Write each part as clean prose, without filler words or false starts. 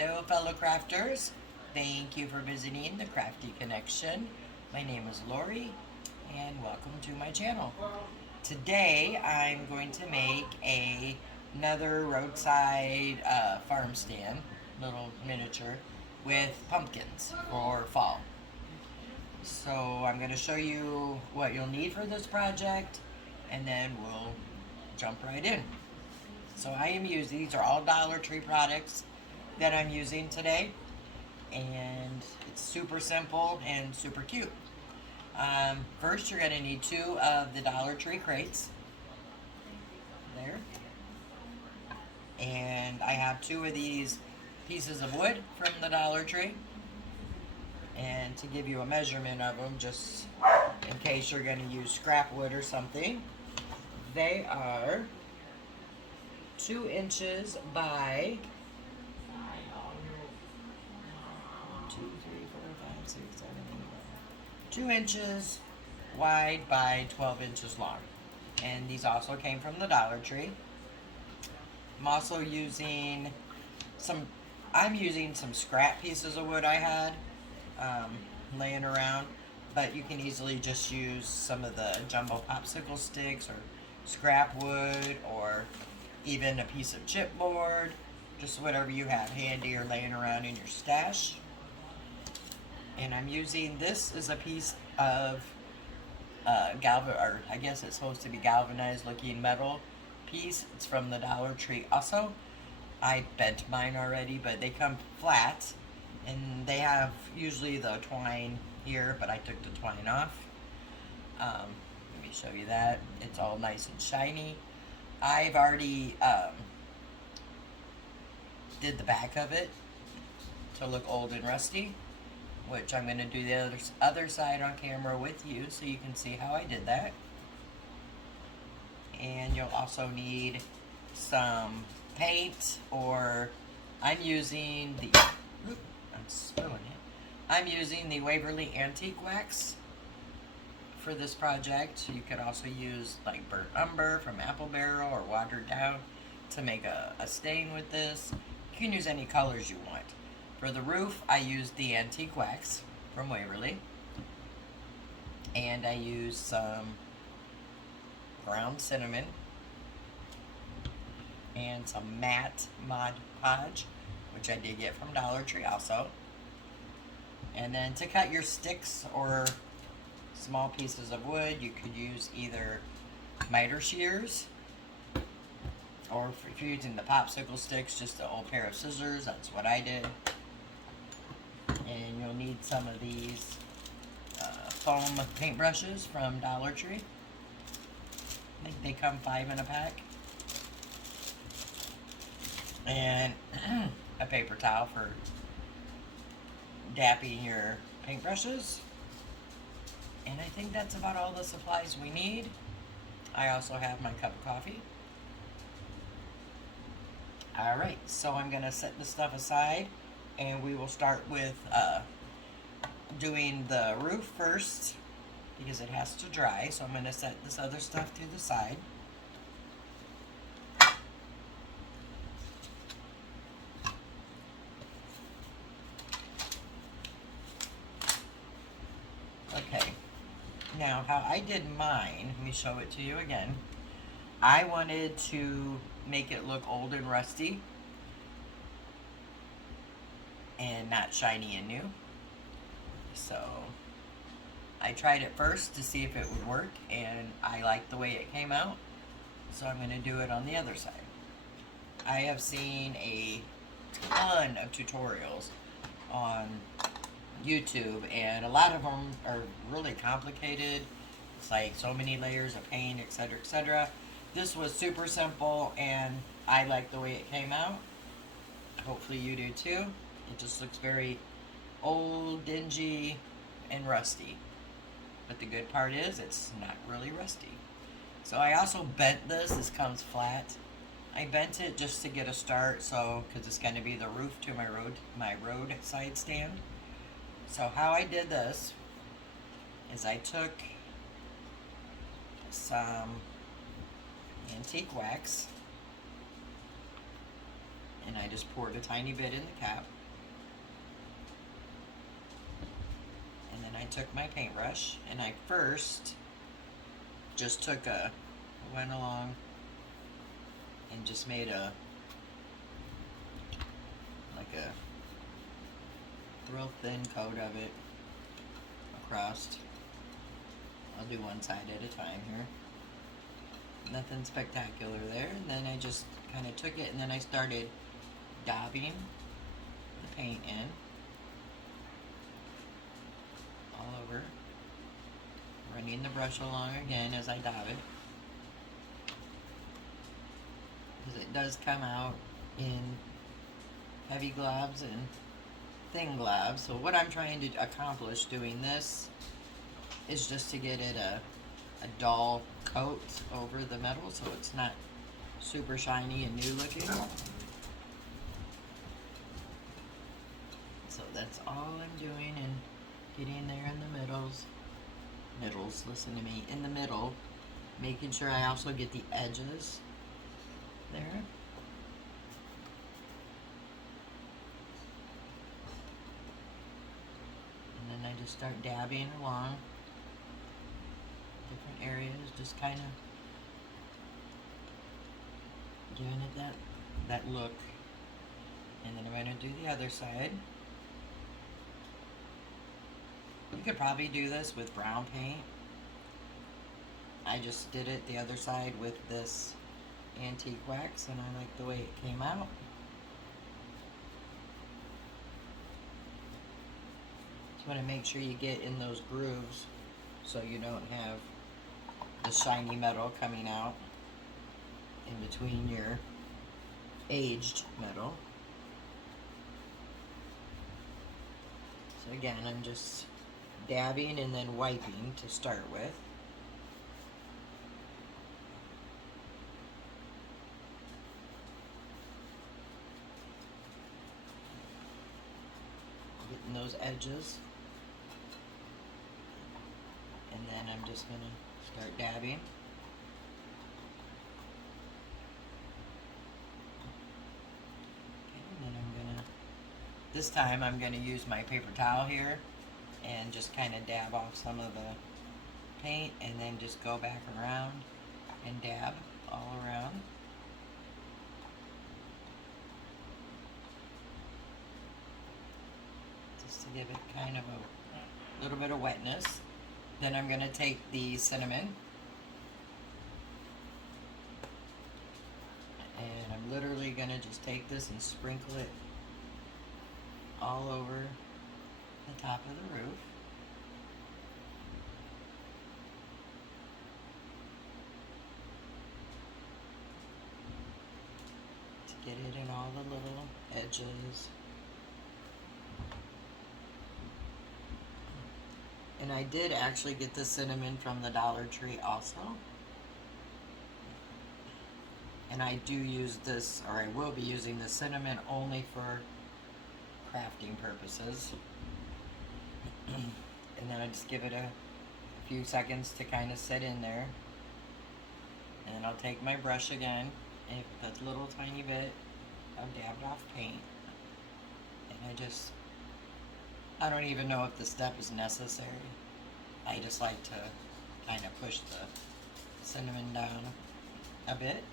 Hello, fellow crafters. Thank you for visiting the Crafty Connection. My name is Lori, and welcome to my channel. Today, I'm going to make another roadside farm stand, little miniature, with pumpkins for fall. So I'm going to show you what you'll need for this project, and then we'll jump right in. So these are all Dollar Tree products that I'm using today, and it's super simple and super cute. First, you're going to need 2 of the Dollar Tree crates. There. And I have 2 of these pieces of wood from the Dollar Tree. And to give you a measurement of them, just in case you're going to use scrap wood or something, they are 2 inches by 2 inches wide by 12 inches long. And these also came from the Dollar Tree. I'm using some scrap pieces of wood I had laying around, but you can easily just use some of the jumbo popsicle sticks or scrap wood or even a piece of chipboard, just whatever you have handy or laying around in your stash. And I'm using, this is a piece of I guess it's supposed to be galvanized looking metal piece. It's from the Dollar Tree also. I bent mine already, but they come flat, and they have usually the twine here, but I took the twine off. Let me show you that. It's all nice and shiny. I've already did the back of it to look old and rusty, which I'm going to do the other side on camera with you so you can see how I did that. And you'll also need some paint, or I'm using the, I'm spilling it. I'm using the Waverly Antique Wax for this project. You could also use like burnt umber from Apple Barrel or watered down to make a stain with this. You can use any colors you want. For the roof, I used the antique wax from Waverly, and I used some ground cinnamon and some matte Mod Podge, which I did get from Dollar Tree also. And then to cut your sticks or small pieces of wood, you could use either miter shears, or if you're using the popsicle sticks, just an old pair of scissors. That's what I did. And you'll need some of these foam paintbrushes from Dollar Tree. I think they come 5 in a pack. And a paper towel for dapping your paintbrushes. And I think that's about all the supplies we need. I also have my cup of coffee. Alright, so I'm going to set this stuff aside, and we will start with doing the roof first, because it has to dry. So I'm going to set this other stuff to the side. Okay, now how I did mine, let me show it to you again. I wanted to make it look old and rusty and not shiny and new. So I tried it first to see if it would work, and I liked the way it came out. So I'm going to do it on the other side. I have seen a ton of tutorials on YouTube, and a lot of them are really complicated. It's like so many layers of paint, etc., etc. This was super simple, and I like the way it came out. Hopefully you do too. It just looks very old, dingy, and rusty. But the good part is it's not really rusty. So I also bent this. This comes flat. I bent it just to get a start, so because it's going to be the roof to my roadside stand. So how I did this is I took some antique wax, and I just poured a tiny bit in the cap. And then I took my paintbrush and I first just went along and just made like a real thin coat of it across. I'll do one side at a time here. Nothing spectacular there. And then I just kind of took it and then I started dabbing the paint in all over, running the brush along again as I dab it, because it does come out in heavy globs and thin globs. So what I'm trying to accomplish doing this is just to get it a dull coat over the metal so it's not super shiny and new looking. So that's all I'm doing, and getting there in the middles, listen to me, in the middle, making sure I also get the edges there. And then I just start dabbing along different areas, just kind of giving it that look. And then I'm going to do the other side. You could probably do this with brown paint. I just did it the other side with this antique wax, and I like the way it came out. Just want to make sure you get in those grooves so you don't have the shiny metal coming out in between your aged metal. So again, I'm just dabbing and then wiping to start with. Getting those edges. And then I'm just going to start dabbing. And then this time I'm going to use my paper towel here and just kind of dab off some of the paint, and then just go back around and dab all around. Just to give it kind of a little bit of wetness. Then I'm going to take the cinnamon, and I'm literally going to just take this and sprinkle it all over the top of the roof. To get it in all the little edges. And I did actually get the cinnamon from the Dollar Tree also. And I do use this, or I will be using the cinnamon only for crafting purposes. And then I just give it a few seconds to kind of sit in there. And then I'll take my brush again, and if that's a little tiny bit of dabbed off paint. And I don't even know if the step is necessary. I just like to kind of push the cinnamon down a bit.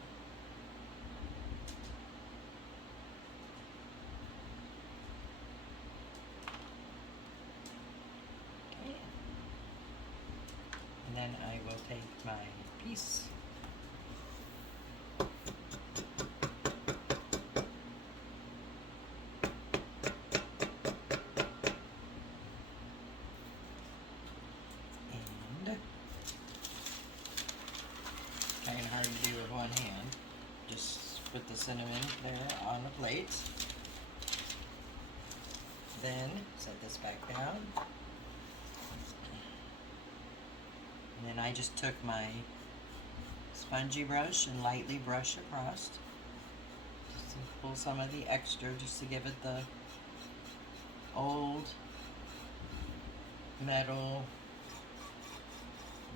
Okay. And then I will take my piece. Kind of hard to do with one hand. Just put the cinnamon there on the plate. Then set this back down. And then I just took my spongy brush and lightly brush across. Just to pull some of the extra, just to give it the old metal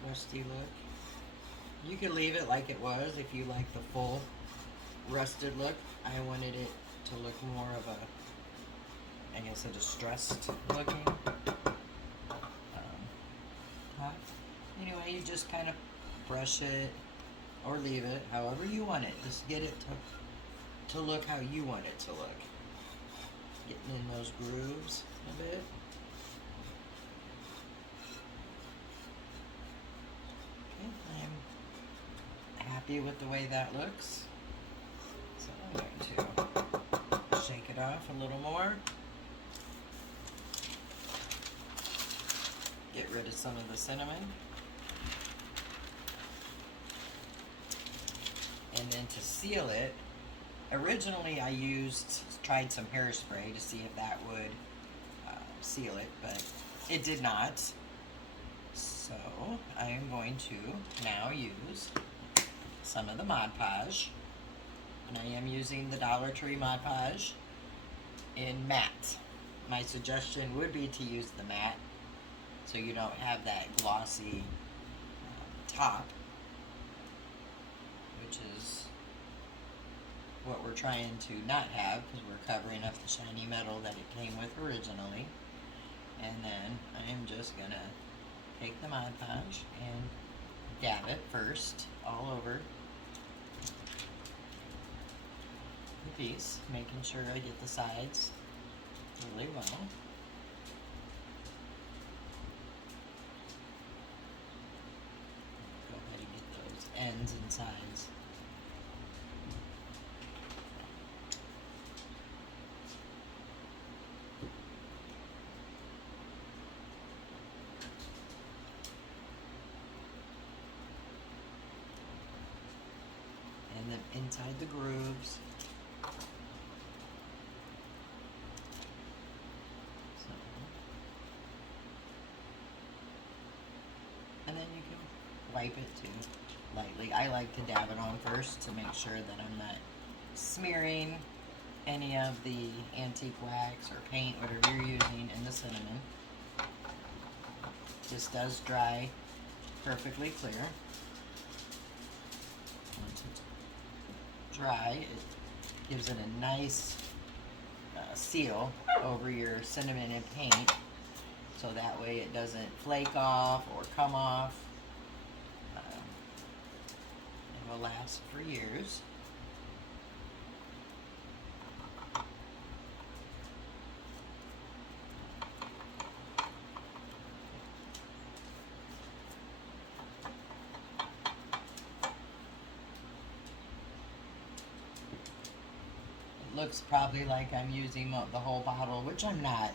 rusty look. You could leave it like it was if you like the full rusted look. I wanted it to look more of a, I guess, a distressed looking pot. Anyway, you just kind of brush it or leave it however you want it. Just get it to look how you want it to look. Getting in those grooves a bit. Okay, I'm happy with the way that looks. So I'm going to shake it off a little more. Get rid of some of the cinnamon. And then to seal it, originally I tried some hairspray to see if that would seal it, but it did not. So I am going to now use some of the Mod Podge, and I am using the Dollar Tree Mod Podge in matte. My suggestion would be to use the matte so you don't have that glossy top, which is what we're trying to not have because we're covering up the shiny metal that it came with originally. And then I'm just gonna take the Mod Podge and dab it first all over the piece, making sure I get the sides really well. Go ahead and get those ends and sides. And then inside the grooves. So, and then you can wipe it too lightly. I like to dab it on first to make sure that I'm not smearing any of the antique wax or paint, whatever you're using, in the cinnamon. This does dry perfectly clear. Once it's dry, it gives it a nice seal over your cinnamon and paint, so that way it doesn't flake off or come off. It will last for years. Looks probably like I'm using the whole bottle, which I'm not.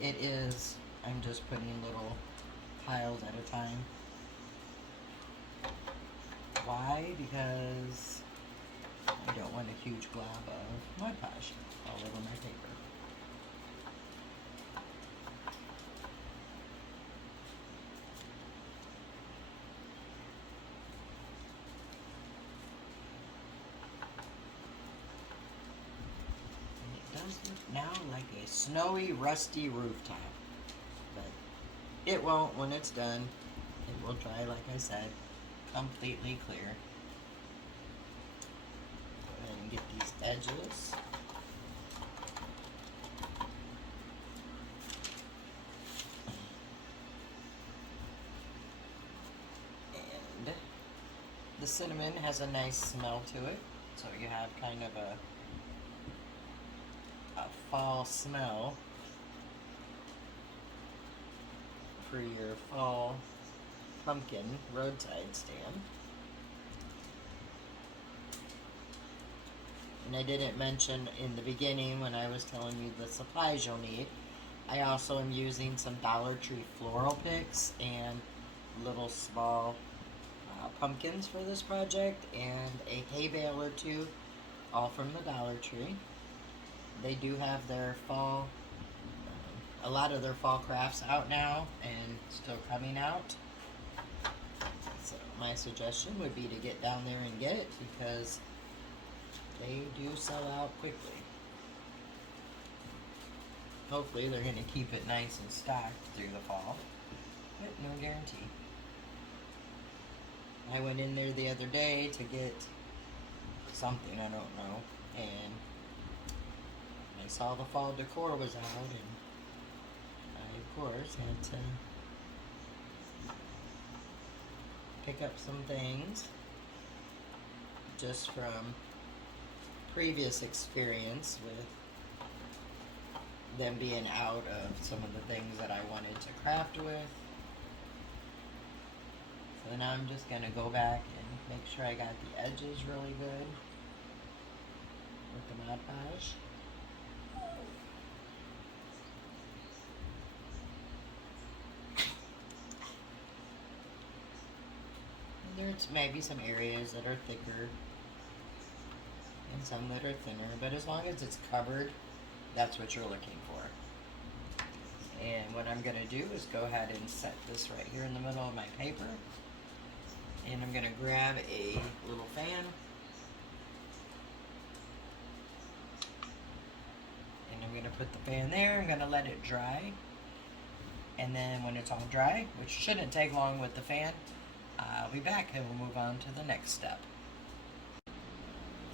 It is, I'm just putting little piles at a time. Why? Because I don't want a huge glob of Mod Podge all over my paper. Does look now like a snowy, rusty rooftop, but it won't when it's done. It will dry, like I said, completely clear. Go ahead and get these edges. And the cinnamon has a nice smell to it, so you have kind of a fall smell for your fall pumpkin roadside stand. And I didn't mention in the beginning when I was telling you the supplies you'll need, I also am using some Dollar Tree floral picks and little small pumpkins for this project, and a hay bale or two, all from the Dollar Tree. They do have their fall, a lot of their fall crafts out now and still coming out. So my suggestion would be to get down there and get it, because they do sell out quickly. Hopefully they're going to keep it nice and stocked through the fall, but no guarantee. I went in there the other day to get something, I don't know, and I saw the fall decor was out, and I, of course, had to pick up some things just from previous experience with them being out of some of the things that I wanted to craft with. So now I'm just going to go back and make sure I got the edges really good with the Mod Podge. There's maybe some areas that are thicker and some that are thinner, but as long as it's covered, that's what you're looking for. And what I'm going to do is go ahead and set this right here in the middle of my paper. And I'm going to grab a little fan. And I'm going to put the fan there. I'm going to let it dry. And then when it's all dry, which shouldn't take long with the fan, I'll be back and we'll move on to the next step.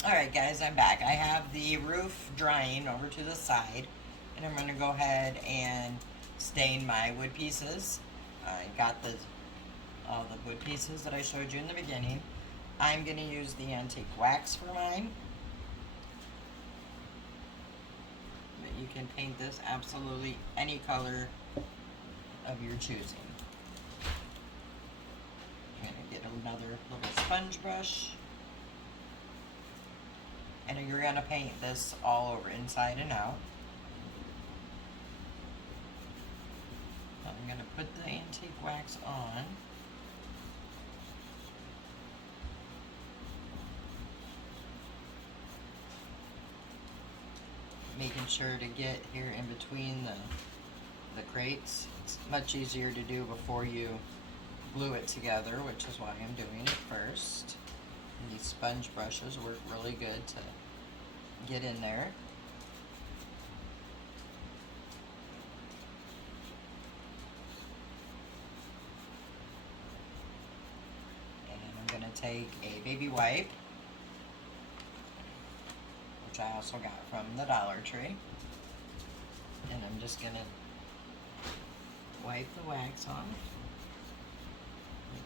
Alright guys, I'm back. I have the roof drying over to the side, and I'm going to go ahead and stain my wood pieces. I got all the wood pieces that I showed you in the beginning. I'm going to use the antique wax for mine. But you can paint this absolutely any color of your choosing. I'm going to get another little sponge brush. And you're going to paint this all over, inside and out. I'm going to put the antique wax on. Making sure to get here in between the crates. It's much easier to do before you glue it together, which is why I'm doing it first. And these sponge brushes work really good to get in there. And I'm going to take a baby wipe, which I also got from the Dollar Tree. And I'm just going to wipe the wax off.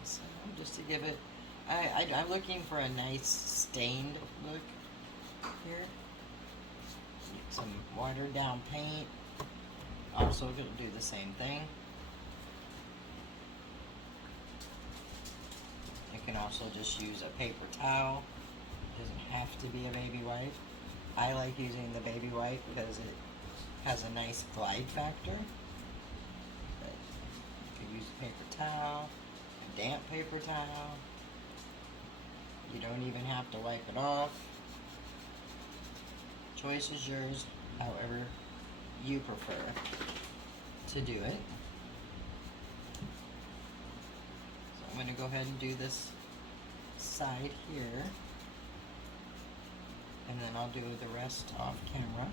So, just to give it, I'm looking for a nice stained look here. Some watered down paint. Also going to do the same thing. You can also just use a paper towel. It doesn't have to be a baby wipe. I like using the baby wipe because it has a nice glide factor. But you can use a paper towel, a damp paper towel. You don't even have to wipe it off. Choice is yours, however you prefer to do it. So I'm going to go ahead and do this side here, and then I'll do the rest off camera.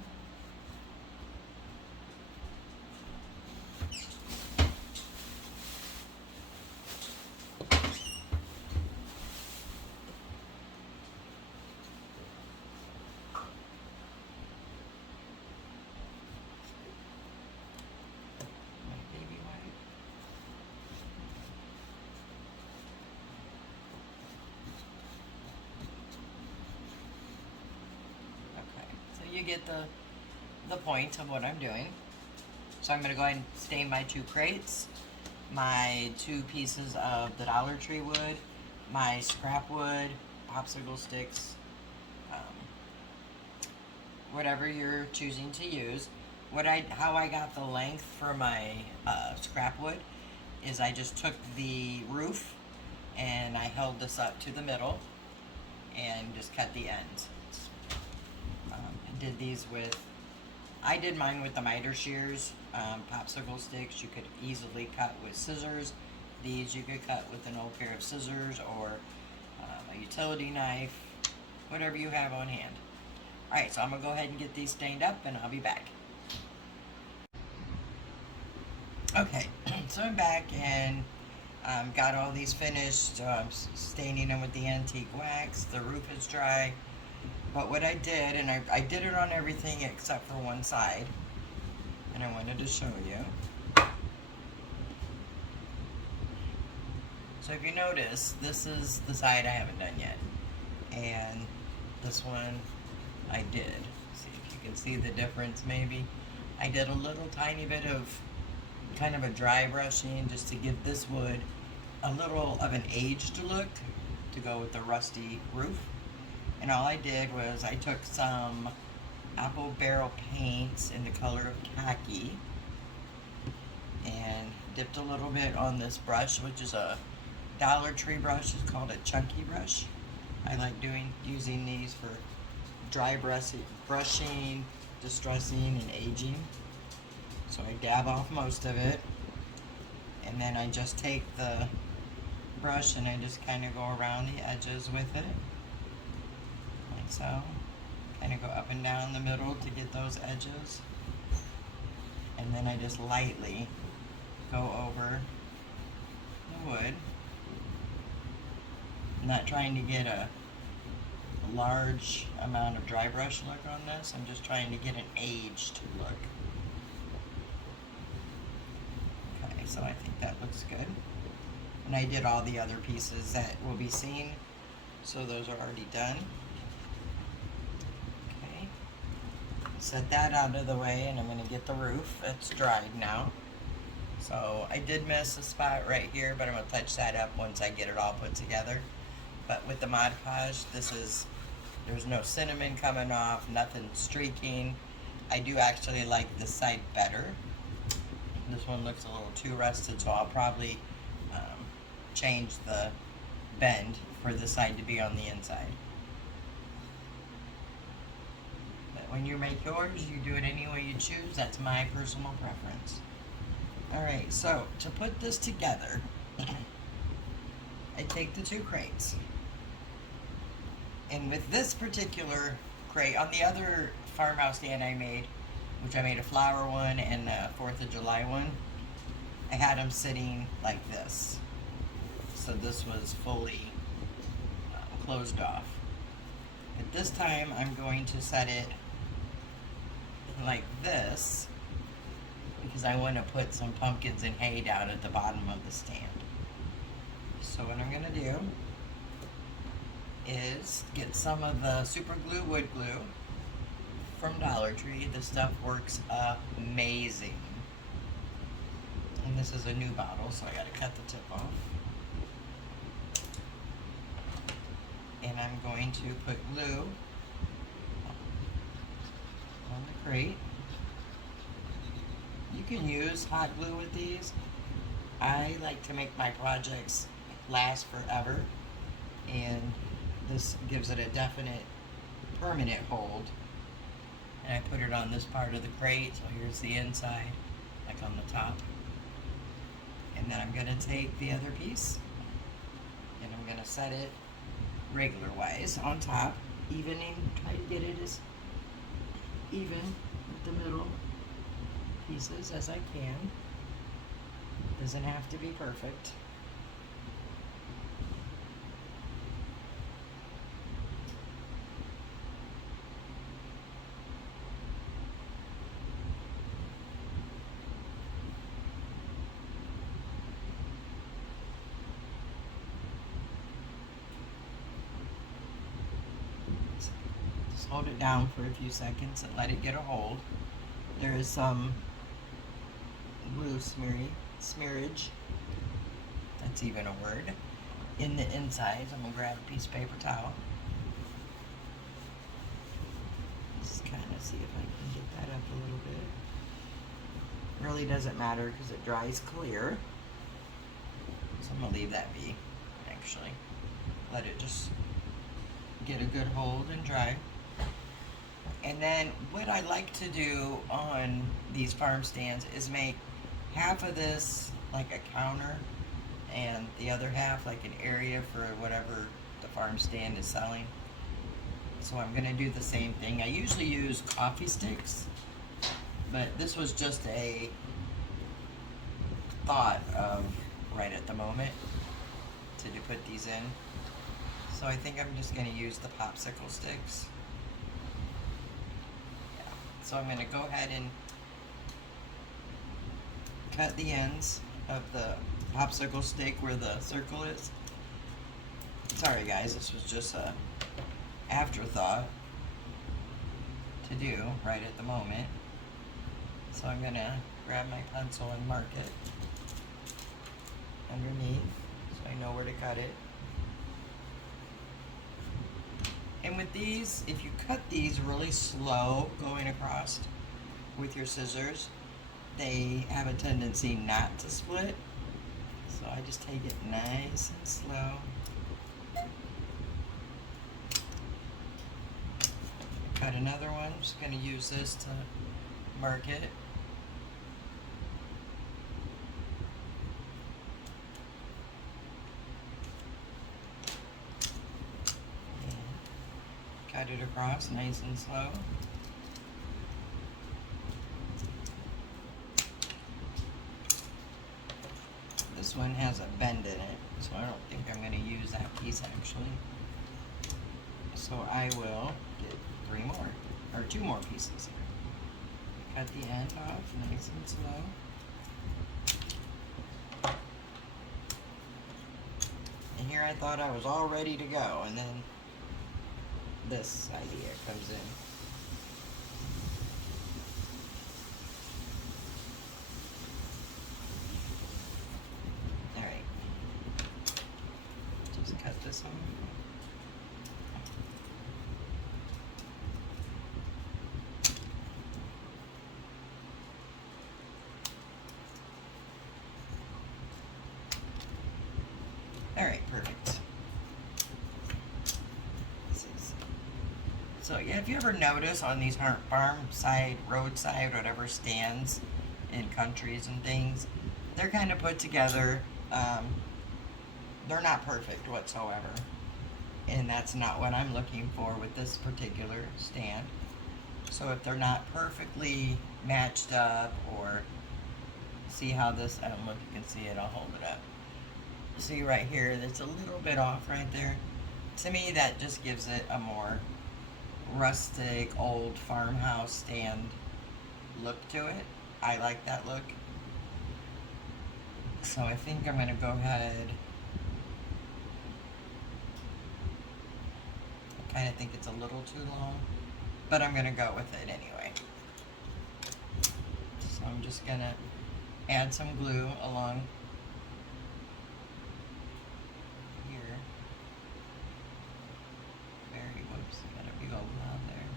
You get the point of what I'm doing. So I'm going to go ahead and stain my 2 crates, my 2 pieces of the Dollar Tree wood, my scrap wood, popsicle sticks, whatever you're choosing to use. How I got the length for my scrap wood is I just took the roof and I held this up to the middle and just cut the ends. Did these with, I did mine with the miter shears. Popsicle sticks you could easily cut with scissors. These you could cut with an old pair of scissors or a utility knife, whatever you have on hand. Alright, so I'm going to go ahead and get these stained up and I'll be back. Okay, so I'm back and got all these finished. I'm staining them with the antique wax. The roof is dry. But what I did, and I did it on everything except for one side, and I wanted to show you. So if you notice, this is the side I haven't done yet. And this one I did. See if you can see the difference maybe. I did a little tiny bit of kind of a dry brushing just to give this wood a little of an aged look to go with the rusty roof. And all I did was I took some apple barrel paints in the color of khaki and dipped a little bit on this brush, which is a Dollar Tree brush. It's called a chunky brush. I like using these for dry brushing, distressing, and aging. So I dab off most of it, and then I just take the brush and I just kind of go around the edges with it, like so. Kind of go up and down the middle to get those edges, and then I just lightly go over the wood. I'm not trying to get a large amount of dry brush look on this. I'm just trying to get an aged look. Okay, so I think that looks good. And I did all the other pieces that will be seen, so those are already done. Okay, set that out of the way, and I'm going to get the roof. It's dried now. So I did miss a spot right here, but I'm going to touch that up once I get it all put together. But with the Mod Podge, there's no cinnamon coming off, nothing streaking. I do actually like this side better. This one looks a little too rusted, so I'll probably change the bend for this side to be on the inside. But when you make yours, you do it any way you choose. That's my personal preference. Alright, so to put this together, I take the two crates. And with this particular crate, on the other farmhouse stand I made, which I made a flower one and a 4th of July one, I had them sitting like this. So this was fully closed off. But this time I'm going to set it like this because I want to put some pumpkins and hay down at the bottom of the stand. So what I'm going to do is get some of the super glue wood glue from Dollar Tree. This stuff works amazing. And this is a new bottle, so I got to cut the tip off. And I'm going to put glue on the crate. You can use hot glue with these. I like to make my projects last forever, and this gives it a definite permanent hold. And I put it on this part of the crate, so here's the inside, like on the top. And then I'm going to take the other piece and I'm going to set it regular wise on top, evening, try to get it as even with the middle pieces as I can. Doesn't have to be perfect. Hold it down for a few seconds and let it get a hold. There is some glue smearage, that's even a word, in the inside. So I'm going to grab a piece of paper towel. Just kind of see if I can get that up a little bit. Really doesn't matter because it dries clear. So I'm going to leave that be, actually. Let it just get a good hold and dry. And then what I like to do on these farm stands is make half of this like a counter and the other half like an area for whatever the farm stand is selling. So I'm going to do the same thing. I usually use coffee sticks, but this was just a thought of right at the moment to put these in. So I think I'm just going to use the popsicle sticks. So I'm going to go ahead and cut the ends of the popsicle stick where the circle is. Sorry guys, this was just a afterthought to do right at the moment. So I'm going to grab my pencil and mark it underneath so I know where to cut it. And with these, if you cut these really slow going across with your scissors, they have a tendency not to split. So I just take it nice and slow. Cut another one. I'm just going to use this to mark it. Cut it across nice and slow. This one has a bend in it, so I don't think I'm going to use that piece actually. So I will get 3 more, or 2 more pieces here. Cut the end off nice and slow. And here I thought I was all ready to go, and then this idea comes in. Alright. Just cut this one. Alright, perfect. So yeah, if you ever notice on these farm side, roadside, whatever stands in countries and things, they're kind of put together. They're not perfect whatsoever. And that's not what I'm looking for with this particular stand. So if they're not perfectly matched up, or see how this, I don't know if you can see it, I'll hold it up. See right here, that's a little bit off right there. To me, that just gives it a more rustic, old farmhouse stand look to it. I like that look. So I think I'm going to go ahead. I kind of think it's a little too long, but I'm going to go with it anyway. So I'm just going to add some glue along here. Whoops, got a big old cloud there.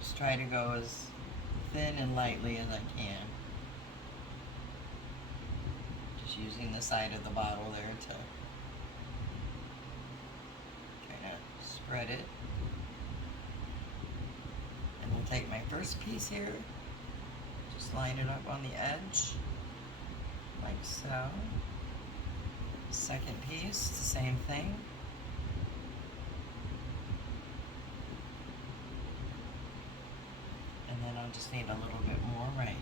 Just try to go as thin and lightly as I can. Just using the side of the bottle there to kind of spread it. And we'll take my first piece here, just line it up on the edge, like so. Second piece, the same thing. And then I'll just need a little bit more right here.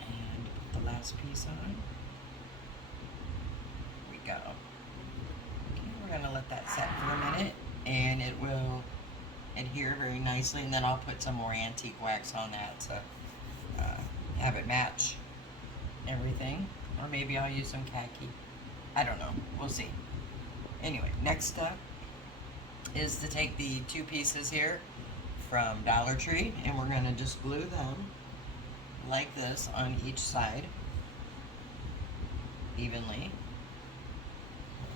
And put the last piece on. Here we go. Okay, we're going to let that set for a minute, and it will adhere very nicely, and then I'll put some more antique wax on that to have it match everything. Or maybe I'll use some khaki. I don't know. We'll see. Anyway, next step is to take the 2 pieces here from Dollar Tree, and we're going to just glue them like this on each side evenly.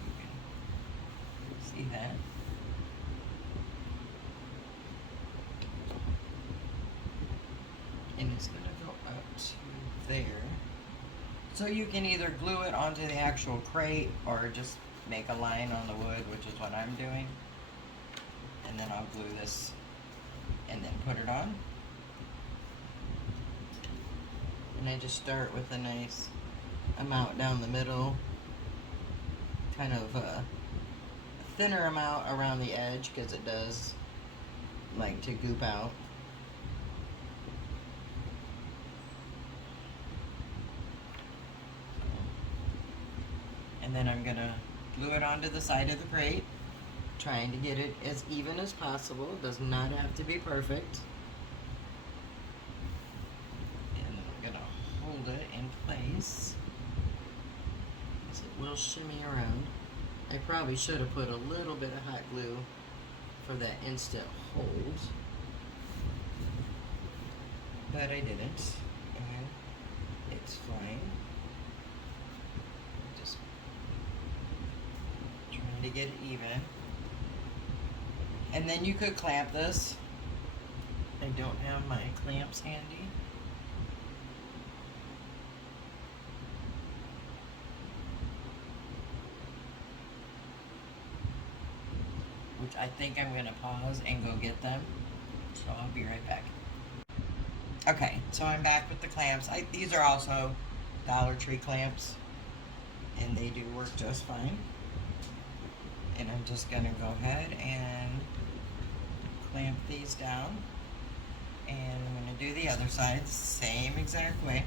You can see that. And it's going to go up to there. So you can either glue it onto the actual crate or just make a line on the wood, which is what I'm doing. And then I'll glue this and then put it on. And I just start with a nice amount down the middle, kind of a thinner amount around the edge because it does like to goop out. And then I'm gonna glue it onto the side of the crate, trying to get it as even as possible. It does not have to be perfect. And then I'm gonna hold it in place, because it will shimmy around. I probably should have put a little bit of hot glue for that instant hold, but I didn't, and it's fine. Just trying to get it even. And then you could clamp this. I don't have my clamps handy. Which I think I'm gonna pause and go get them. So I'll be right back. Okay, so I'm back with the clamps. These are also Dollar Tree clamps, and they do work just fine. And I'm just gonna go ahead and clamp these down, and I'm gonna do the other side the same exact way.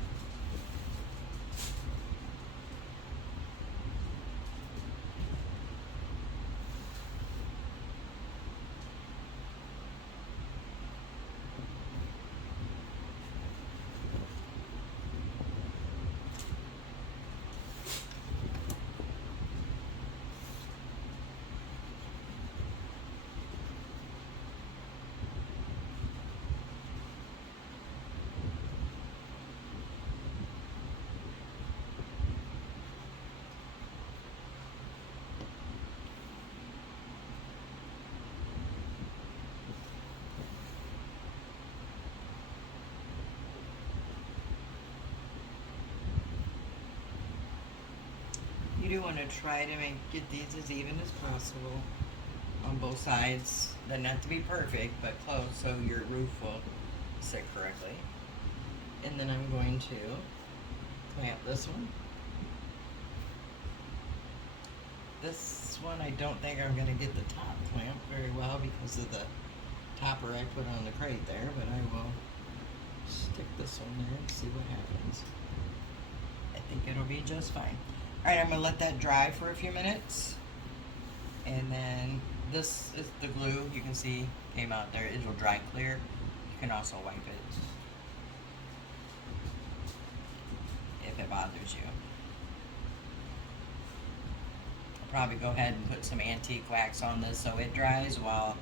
You do want to try to get these as even as possible on both sides. They're not to be perfect, but close, so your roof will sit correctly. And then I'm going to clamp this one. This one I don't think I'm going to get the top clamp very well because of the topper I put on the crate there, but I will stick this one there and see what happens. I think it'll be just fine. Alright, I'm going to let that dry for a few minutes. And then this is the glue. You can see came out there. It will dry clear. You can also wipe it if it bothers you. I'll probably go ahead and put some antique wax on this so it dries while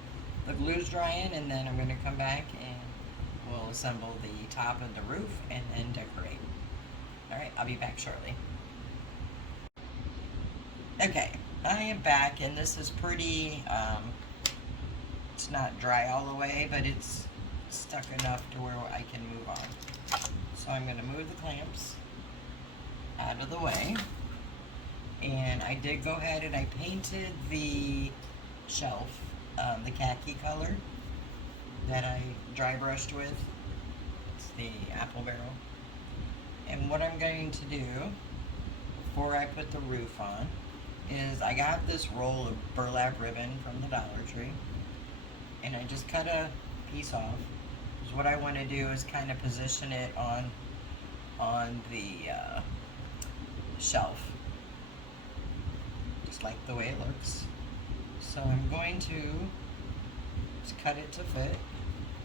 the glue's drying, and then I'm going to come back and we'll assemble the top of the roof and then decorate. Alright, I'll be back shortly. Okay, I am back, and this is pretty, it's not dry all the way, but it's stuck enough to where I can move on. So I'm going to move the clamps out of the way, and I did go ahead and I painted the shelf the khaki color that I dry brushed with. It's the apple barrel. And what I'm going to do before I put the roof on is I got this roll of burlap ribbon from the Dollar Tree, and I just cut a piece off. Because what I want to do is kind of position it on the shelf, just like the way it looks. So I'm going to just cut it to fit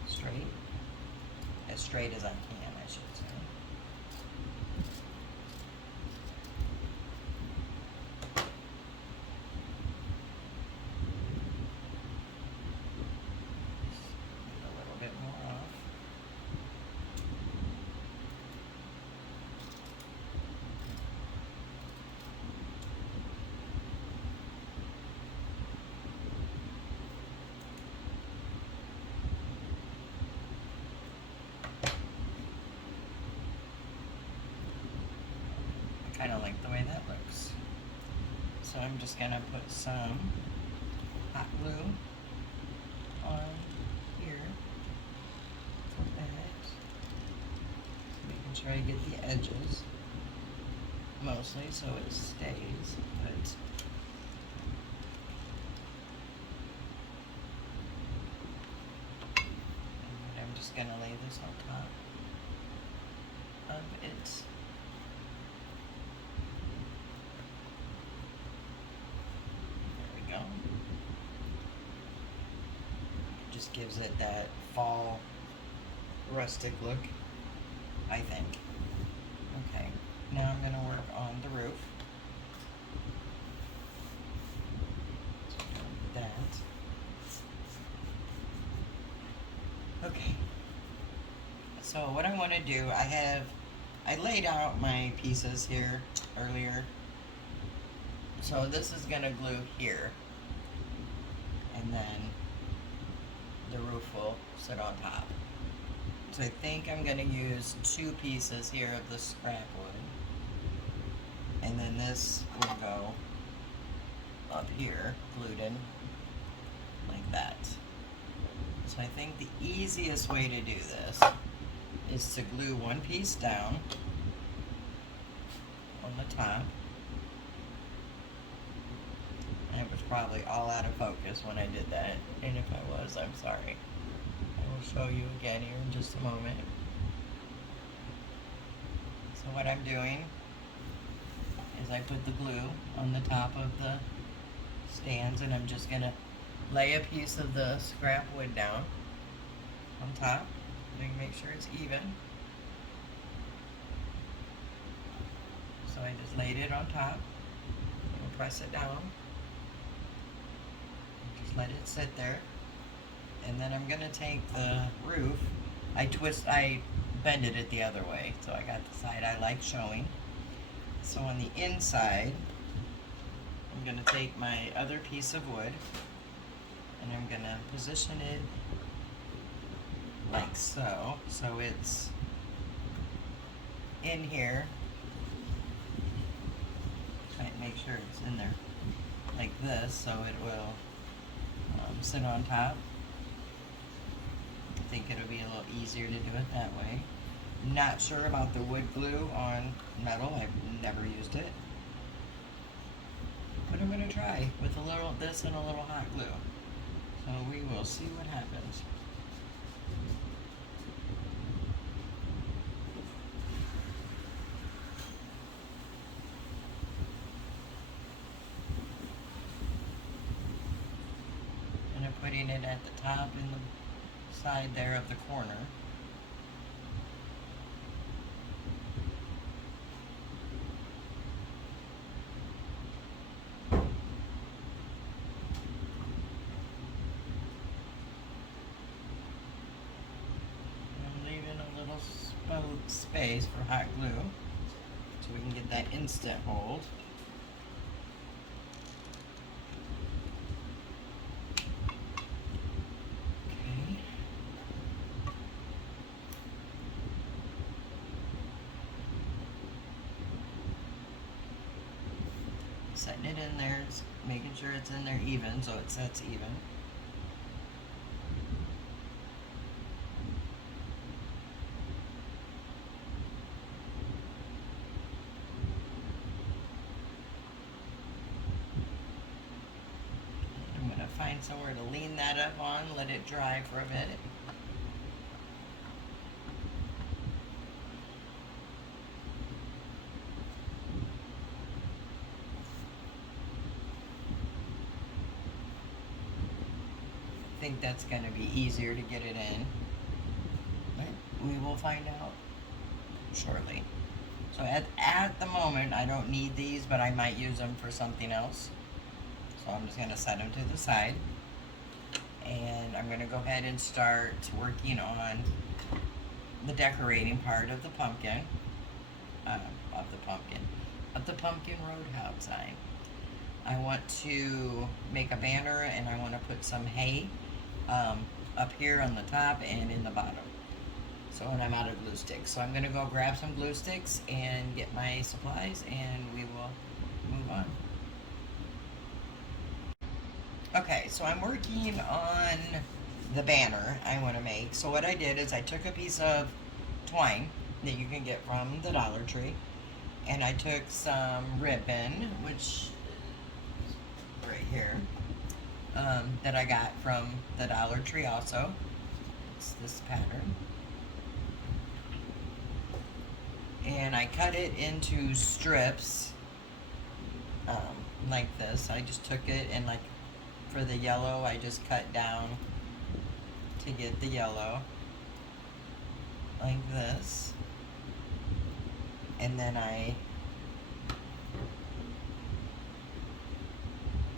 as straight as I can, I should say. Kind of like the way that looks. So I'm just gonna put some hot glue on here for that. Making sure I get the edges mostly so it stays put. And I'm just gonna lay this on top of it. gives it that fall rustic look, I think. Okay, now I'm going to work on the roof. So that. Okay. So what I want to do, I laid out my pieces here earlier. So this is going to glue here. And then the roof will sit on top. So I think I'm going to use 2 pieces here of the scrap wood. And then this will go up here, glued in, like that. So I think the easiest way to do this is to glue 1 piece down on the top. And it was probably all out of focus when I did that, and if I was, I'm sorry. I will show you again here in just a moment. So what I'm doing is I put the glue on the top of the stands, and I'm just gonna lay a piece of the scrap wood down on top. Make sure it's even. So I just laid it on top. We'll press it down. Just let it sit there. And then I'm gonna take the roof. I bended it the other way, so I got the side I like showing. So on the inside, I'm gonna take my other piece of wood and I'm gonna position it like so. So it's in here. Try to make sure it's in there like this, so it will sit on top. I think it'll be a little easier to do it that way. Not sure about the wood glue on metal. I've never used it. But I'm going to try with this and a little hot glue. So we will see what happens. And I'm putting it at the top and the side there of the corner. Space for hot glue so we can get that instant hold. Okay. Setting it in there, making sure it's in there even so it sets even. Find somewhere to lean that up on, let it dry for a minute. I think that's going to be easier to get it in. But we will find out shortly. So at the moment, I don't need these, but I might use them for something else. So I'm just going to set them to the side. And I'm going to go ahead and start working on the decorating part of the pumpkin. Of the pumpkin roadhouse sign. I want to make a banner and I want to put some hay up here on the top and in the bottom. So, and I'm out of glue sticks. So I'm going to go grab some glue sticks and get my supplies and we will move on. Okay, so I'm working on the banner I want to make. So what I did is I took a piece of twine that you can get from the Dollar Tree, and I took some ribbon, which is right here, that I got from the Dollar Tree also. It's this pattern. And I cut it into strips like this. I just took it and like for the yellow I just cut down to get the yellow like this, and then I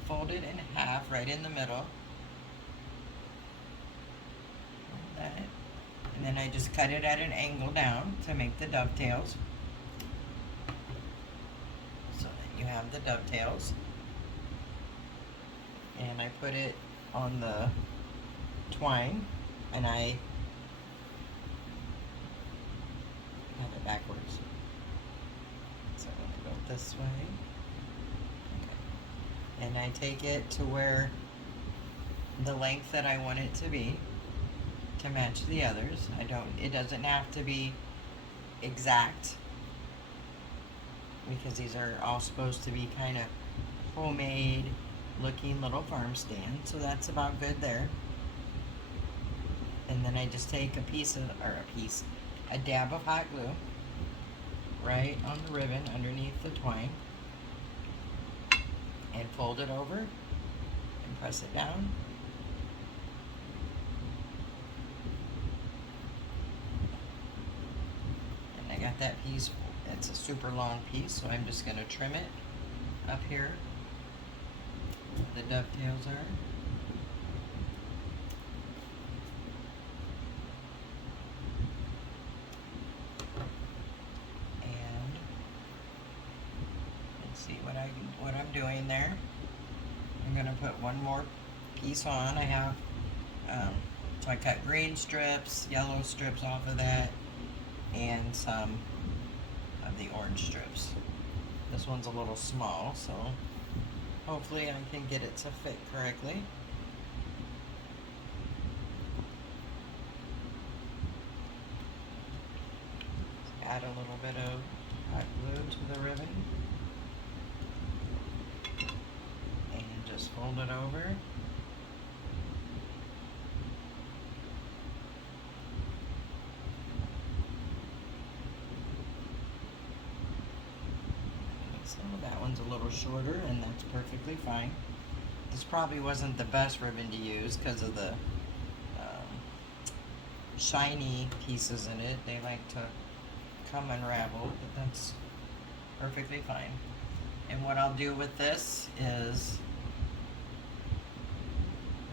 fold it in half right in the middle, like that, and then I just cut it at an angle down to make the dovetails. So that you have the dovetails, and I put it on the twine, and I have it backwards. So I'm going to go this way. Okay. And I take it to where the length that I want it to be to match the others. It doesn't have to be exact, because these are all supposed to be kind of homemade looking little farm stands, so that's about good there. And then I just take a dab of hot glue right on the ribbon underneath the twine, and fold it over and press it down. And I got that piece. It's a super long piece, so I'm just going to trim it up here where the dovetails are. And let's see what I'm doing there. I'm going to put one more piece on. I have so I cut green strips, yellow strips off of that, and some of the orange strips. This one's a little small, so hopefully I can get it to fit correctly. Add a little bit of hot glue to the ribbon, and just fold it over. So that one's a little shorter, and that's perfectly fine. This probably wasn't the best ribbon to use because of the shiny pieces in it. They like to come unraveled, but that's perfectly fine. And what I'll do with this is,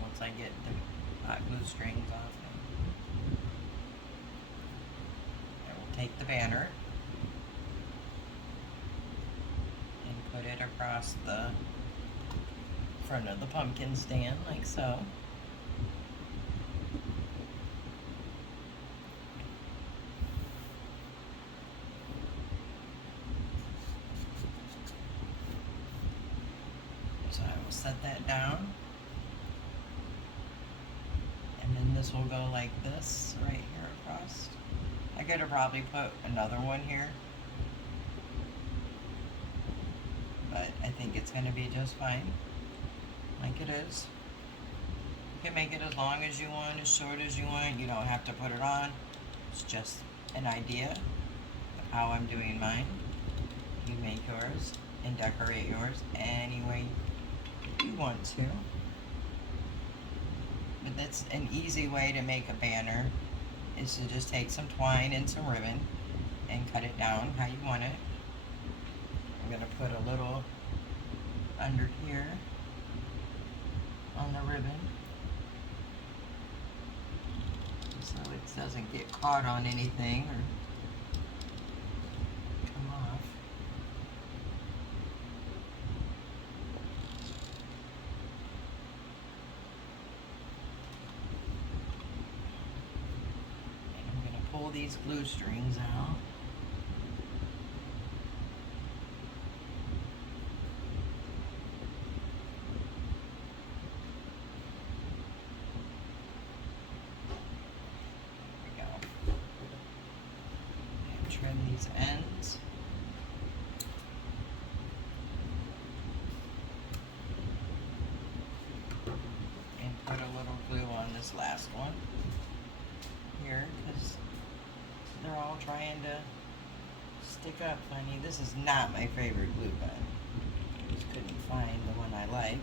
once I get the hot glue strings off, I will take the banner and put it across the front of the pumpkin stand like so. So I will set that down, and then this will go like this right here across. I could have probably put another one here, but I think it's going to be just fine like it is. You can make it as long as you want, as short as you want. You don't have to put it on. It's just an idea of how I'm doing mine. You make yours and decorate yours any way you want to. But that's an easy way to make a banner, is to just take some twine and some ribbon and cut it down how you want it. I'm going to put a little under here on the ribbon so it doesn't get caught on anything or come off. And I'm going to pull these glue strings out. Trim these ends. And put a little glue on this last one here, because they're all trying to stick up funny. This is not my favorite glue gun. Just couldn't find the one I like.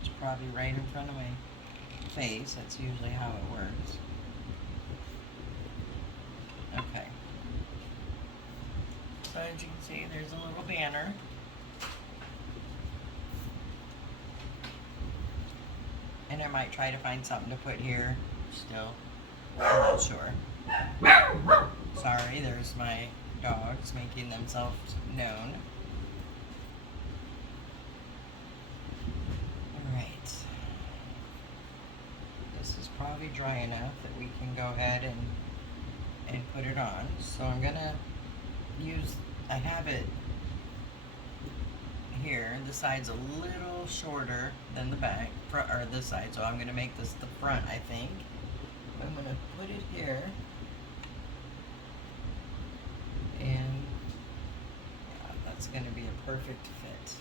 It's probably right in front of my face. That's usually how it works. Okay. So as you can see, there's a little banner. And I might try to find something to put here still. I'm not sure. Sorry, there's my dogs making themselves known. Alright. This is probably dry enough that we can go ahead and put it on. So I'm gonna use, I have it here. The side's a little shorter than the back, or this side, so I'm gonna make this the front, I think. I'm gonna put it here. And yeah, that's going to be a perfect fit.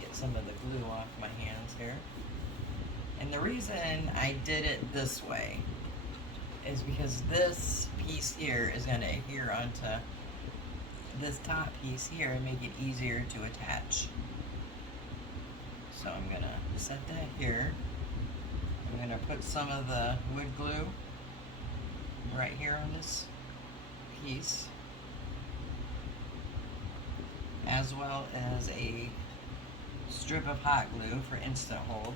Get some of the glue off my hands here. And the reason I did it this way is because this piece here is going to adhere onto this top piece here and make it easier to attach. So I'm going to set that here. I'm going to put some of the wood glue right here on this piece, as well as a strip of hot glue for instant hold.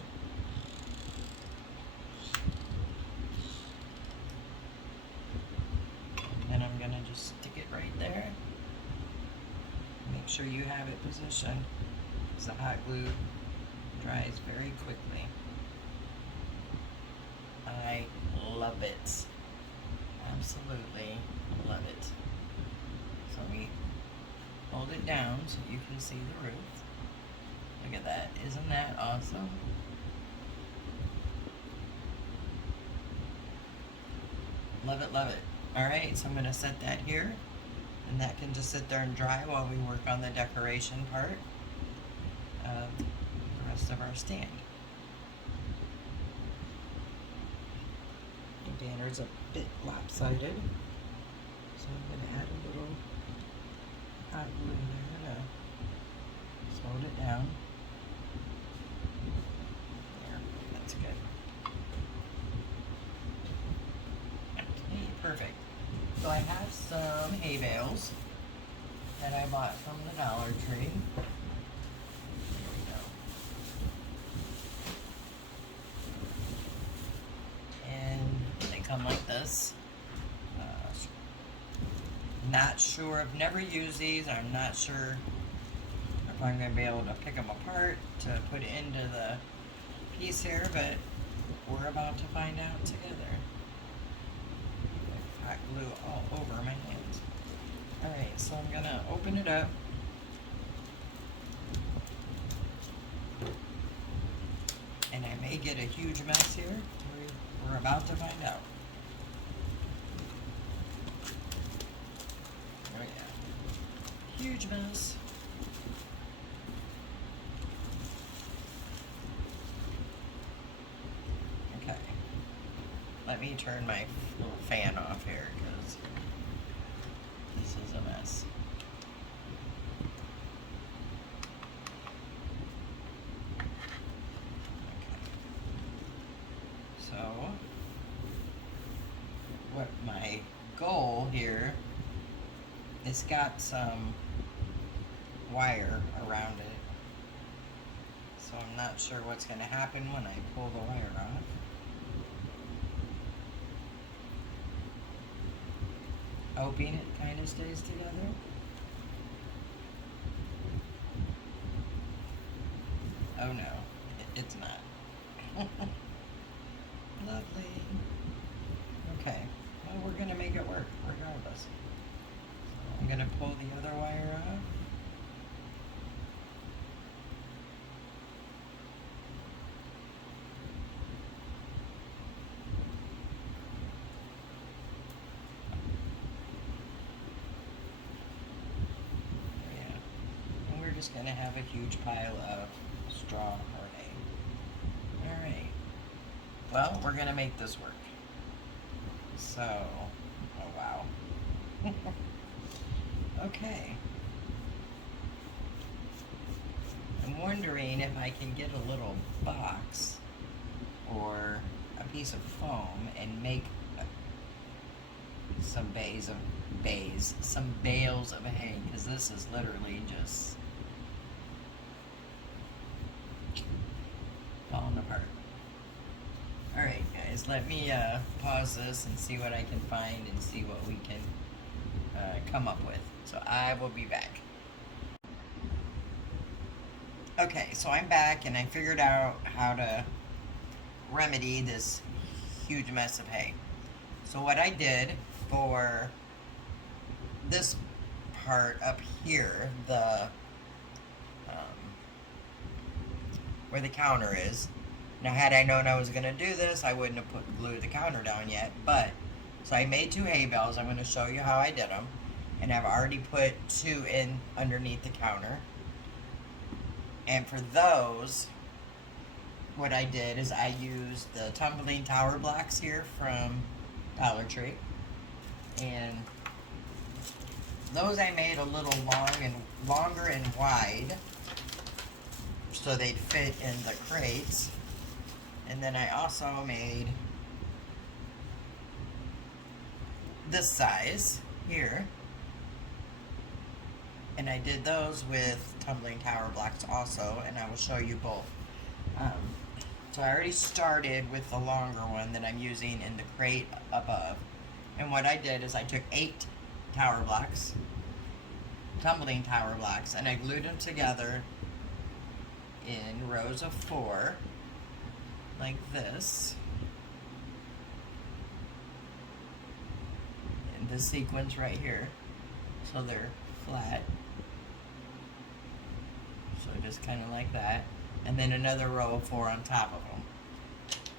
And then I'm gonna just stick it right there. Make sure you have it positioned, because the hot glue dries very quickly. I love it. Absolutely love it. So we hold it down so you can see the roof. Look at that. Isn't that awesome? Love it, love it. Alright, so I'm going to set that here. And that can just sit there and dry while we work on the decoration part of the rest of our stand. The banner's a bit lopsided, so I'm going to add a little hot glue there to hold it down. There, that's good. Okay, perfect. So I have some hay bales that I bought from the Dollar Tree. There we go. And they come like this. Not sure, I've never used these. I'm not sure if I'm going to be able to pick them apart to put into the piece here, but we're about to find out together. Hot glue all over my hands. Alright, so I'm going to open it up. And I may get a huge mess here. We're about to find out. Oh yeah. Huge mess. Okay. Let me turn my little fan off here because this is a mess. So, what my goal here, it's got some wire around it, so I'm not sure what's going to happen when I pull the wire off. Hoping it kind of stays together. Oh no, it's not. Lovely. Okay, well, we're going to make it work regardless. So I'm going to pull the other wire off. Yeah. And we're just going to have a huge pile of straw or hay. Alright. Well, we're going to make this work. So, oh wow. Okay. I'm wondering if I can get a little box piece of foam and make some bales of hay, because this is literally just falling apart. Alright guys, let me pause this and see what I can find and see what we can come up with. So I will be back. Okay, so I'm back and I figured out how to remedy this huge mess of hay. So what I did for this part up here, the where the counter is. Now, had I known I was going to do this, I wouldn't have glued the counter down yet. But, so I made 2 hay bales. I'm going to show you how I did them. And I've already put 2 in underneath the counter. And for those, what I did is I used the tumbling tower blocks here from Dollar Tree. And those I made a little longer and wide, so they'd fit in the crates. And then I also made this size here, and I did those with tumbling tower blocks also, and I will show you both. So I already started with the longer one that I'm using in the crate above, and what I did is I took 8 tower blocks, tumbling tower blocks, and I glued them together in rows of 4 like this, in this sequence right here, so they're flat, so just kind of like that, and then another row of 4 on top of them,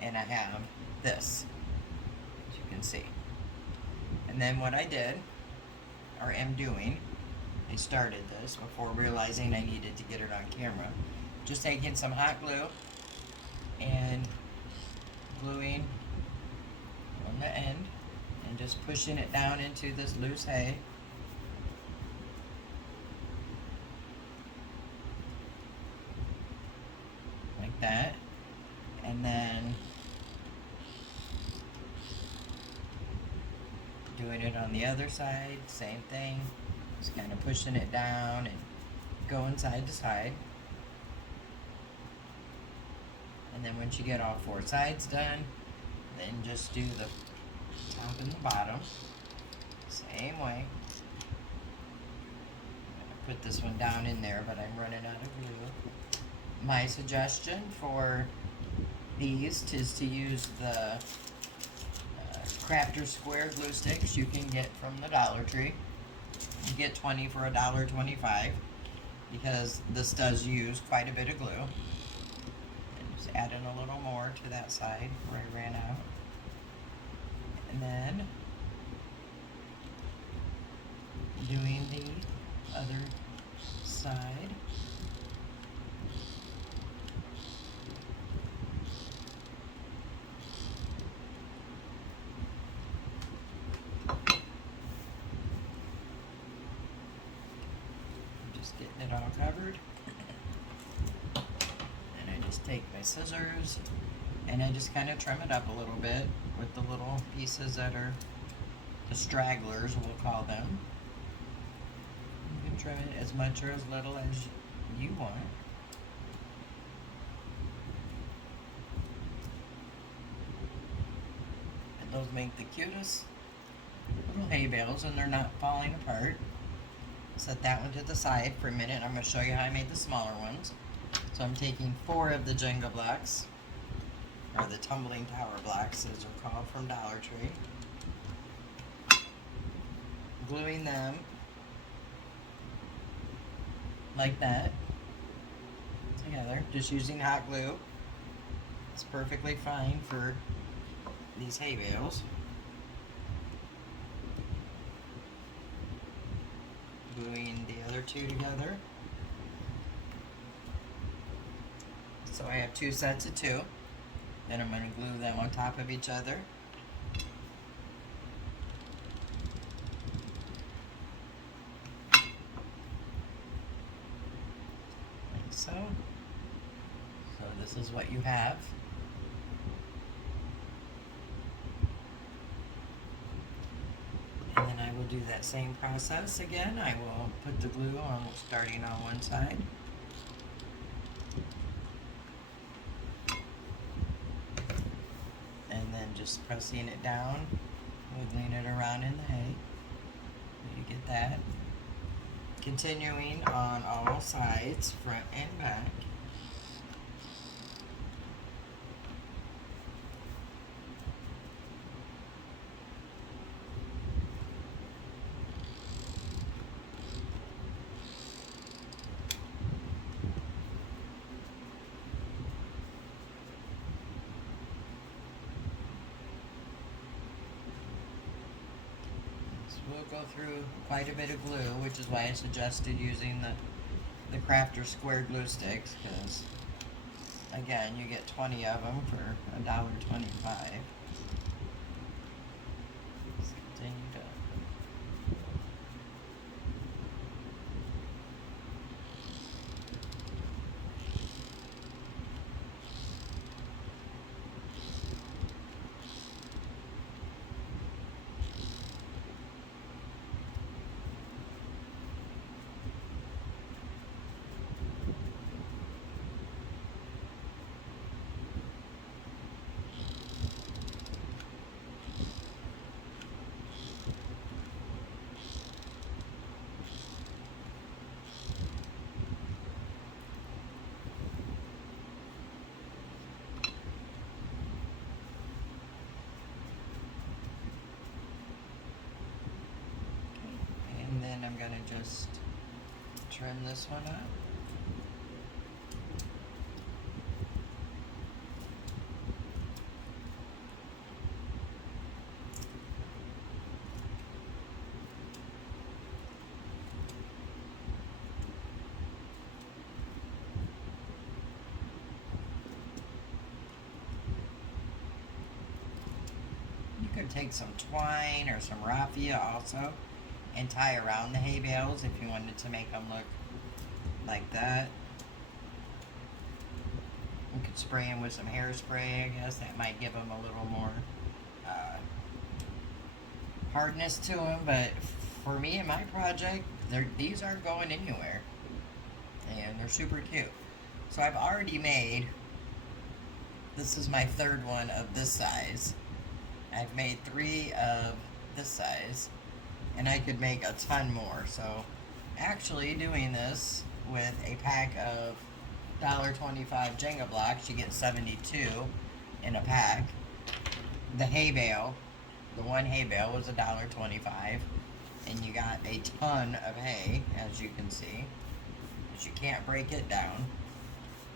and I have this, as you can see. And then what I did, or am doing, I started this before realizing I needed to get it on camera, just taking some hot glue and gluing on the end and just pushing it down into this loose hay. Like that. And then doing it on the other side, same thing. Just kind of pushing it down and going side to side. And then once you get all 4 sides done, then just do the top and the bottom. Same way. I'm gonna put this one down in there, but I'm running out of glue. My suggestion for these is to use the Crafter Square glue sticks you can get from the Dollar Tree. You get 20 for $1.25, because this does use quite a bit of glue. Add in a little more to that side where I ran out. And then doing the other side. Just getting it all covered. Take my scissors and I just kind of trim it up a little bit with the little pieces that are the stragglers, we'll call them. You can trim it as much or as little as you want. And those make the cutest little hay bales, and they're not falling apart. Set that one to the side for a minute. I'm going to show you how I made the smaller ones. So I'm taking 4 of the Jenga blocks, or the tumbling tower blocks as they're called from Dollar Tree, gluing them like that together, just using hot glue. It's perfectly fine for these hay bales. Gluing the other 2 together. So I have 2 sets of 2. Then I'm going to glue them on top of each other. Like so. So this is what you have. will do that same process again. I will put the glue on, starting on one side. And then just pressing it down, wiggling it around in the hay. You get that. Continuing on all sides, front and back. We'll go through quite a bit of glue, which is why I suggested using the Crafter square glue sticks, because again, you get 20 of them for $1.25. Continue to I'm going to just trim this one up. You could take some twine or some raffia also and tie around the hay bales if you wanted to make them look like that. You could spray them with some hairspray, I guess. That might give them a little more hardness to them. But for me and my project, these aren't going anywhere. And they're super cute. So I've already made, this is my third one of this size. I've made 3 of this size. And I could make a ton more. So actually doing this with a pack of $1.25 Jenga blocks, you get 72 in a pack. The hay bale, the one hay bale was $1.25, and you got a ton of hay, as you can see, because you can't break it down,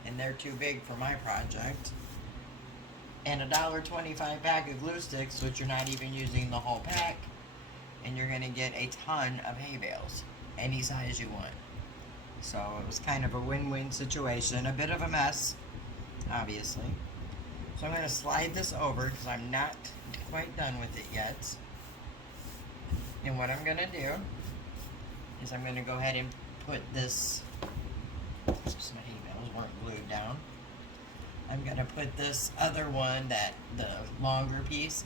and they're too big for my project. And $1.25 pack of glue sticks, which you're not even using the whole pack. And you're going to get a ton of hay bales, any size you want. So it was kind of a win-win situation. A bit of a mess, obviously. So I'm going to slide this over because I'm not quite done with it yet. And what I'm going to do is I'm going to go ahead and put this, oops, my hay bales weren't glued down. I'm going to put this other one, the longer piece,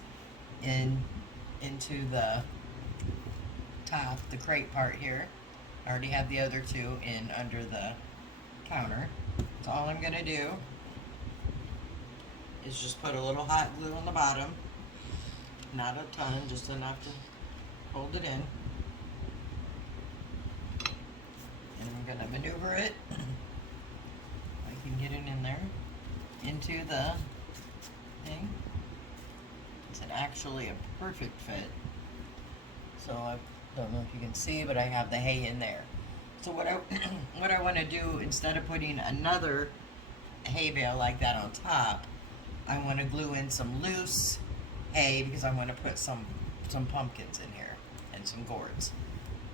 into the top, the crate part here. I already have the other 2 in under the counter. So all I'm going to do is just put a little hot glue on the bottom. Not a ton, just enough to hold it in. And I'm going to maneuver it. I can get it in there. Into the thing. It's actually a perfect fit. So I don't know if you can see, but I have the hay in there. So what I want to do, instead of putting another hay bale like that on top, I want to glue in some loose hay because I want to put some pumpkins in here and some gourds.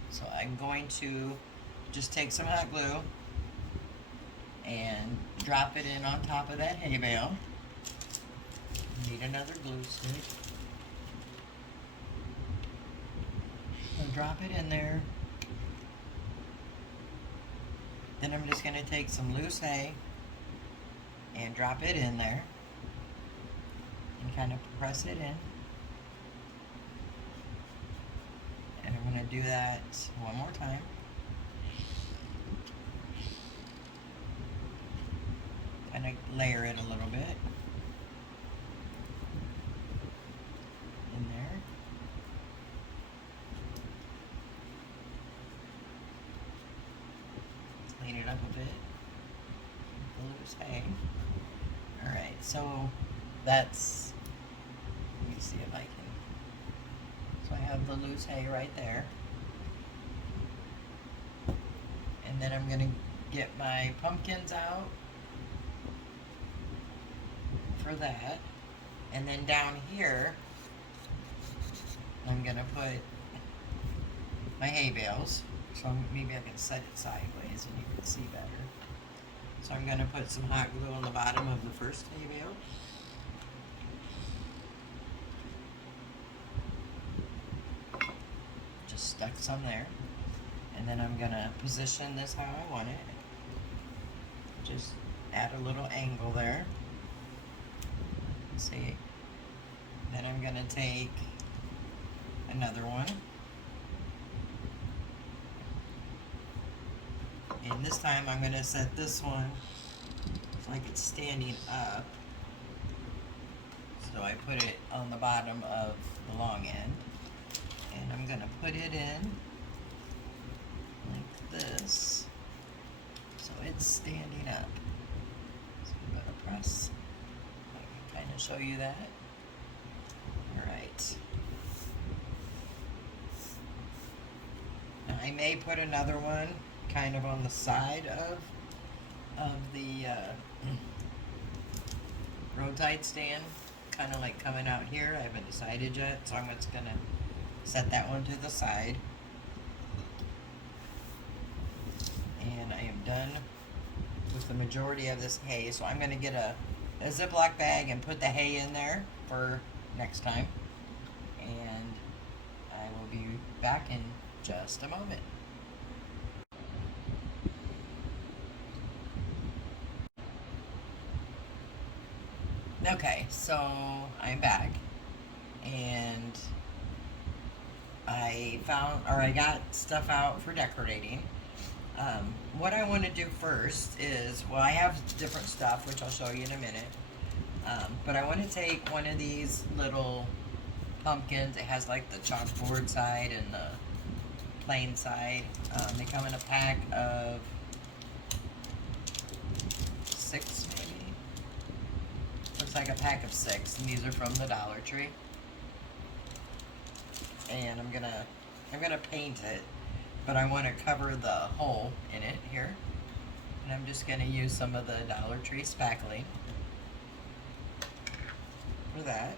So I'm going to just take some hot glue and drop it in on top of that hay bale. Need another glue stick. I'll drop it in there. Then I'm just going to take some loose hay and drop it in there and kind of press it in. And I'm going to do that one more time. Kind of layer it a little bit in there. Clean it up a bit. The loose hay. Alright, so that's, let me see if I can, so I have the loose hay right there. And then I'm going to get my pumpkins out for that. And then down here, I'm going to put my hay bales. So maybe I can set it sideways and you can see better. So I'm going to put some hot glue on the bottom of the first hay bale. Just stuck some there. And then I'm going to position this how I want it. Just add a little angle there. See? Then I'm going to take another one. And this time I'm going to set this one like it's standing up. So I put it on the bottom of the long end. And I'm going to put it in like this. So it's standing up. So I'm going to press. I can kind of show you that. Alright. Now I may put another one kind of on the side of the roadside stand, kind of like coming out here. I haven't decided yet, so I'm just gonna set that one to the side. And I am done with the majority of this hay, so I'm gonna get a Ziploc bag and put the hay in there for next time. And I will be back in just a moment. Okay, so I'm back, and I got stuff out for decorating. What I want to do first is, well, I have different stuff, which I'll show you in a minute, but I want to take one of these little pumpkins. It has like the chalkboard side and the plain side. They come in a pack of 6, maybe. Looks like a pack of 6, and these are from the Dollar Tree. And I'm gonna paint it, but I want to cover the hole in it here. And I'm just gonna use some of the Dollar Tree spackling for that.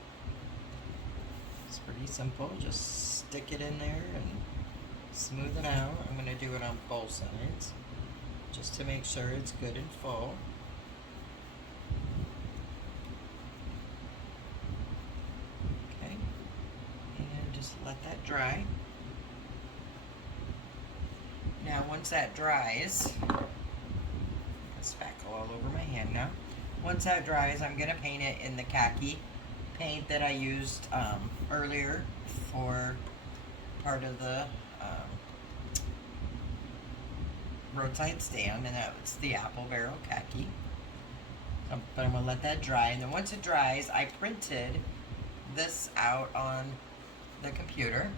It's pretty simple. Just stick it in there and smooth it out. I'm gonna do it on both sides, just to make sure it's good and full. Let that dry. Now once that dries, spackle all over my hand now. Once that dries, I'm going to paint it in the khaki paint that I used earlier for part of the roadside stand, and that was the apple barrel khaki. But I'm going to let that dry, and then once it dries, I printed this out on the computer,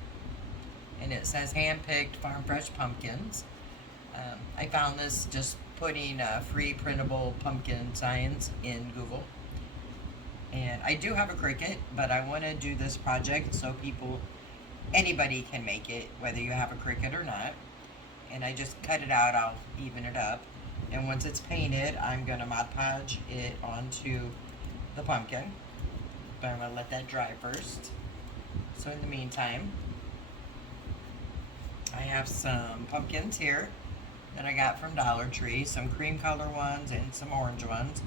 and it says hand-picked farm fresh pumpkins. I found this just putting free printable pumpkin signs in Google, and I do have a Cricut, but I want to do this project so anybody can make it, whether you have a Cricut or not. And I just cut it out, I'll even it up, and once it's painted, I'm going to Mod Podge it onto the pumpkin, but I'm going to let that dry first. So in the meantime, I have some pumpkins here that I got from Dollar Tree, some cream color ones and some orange ones,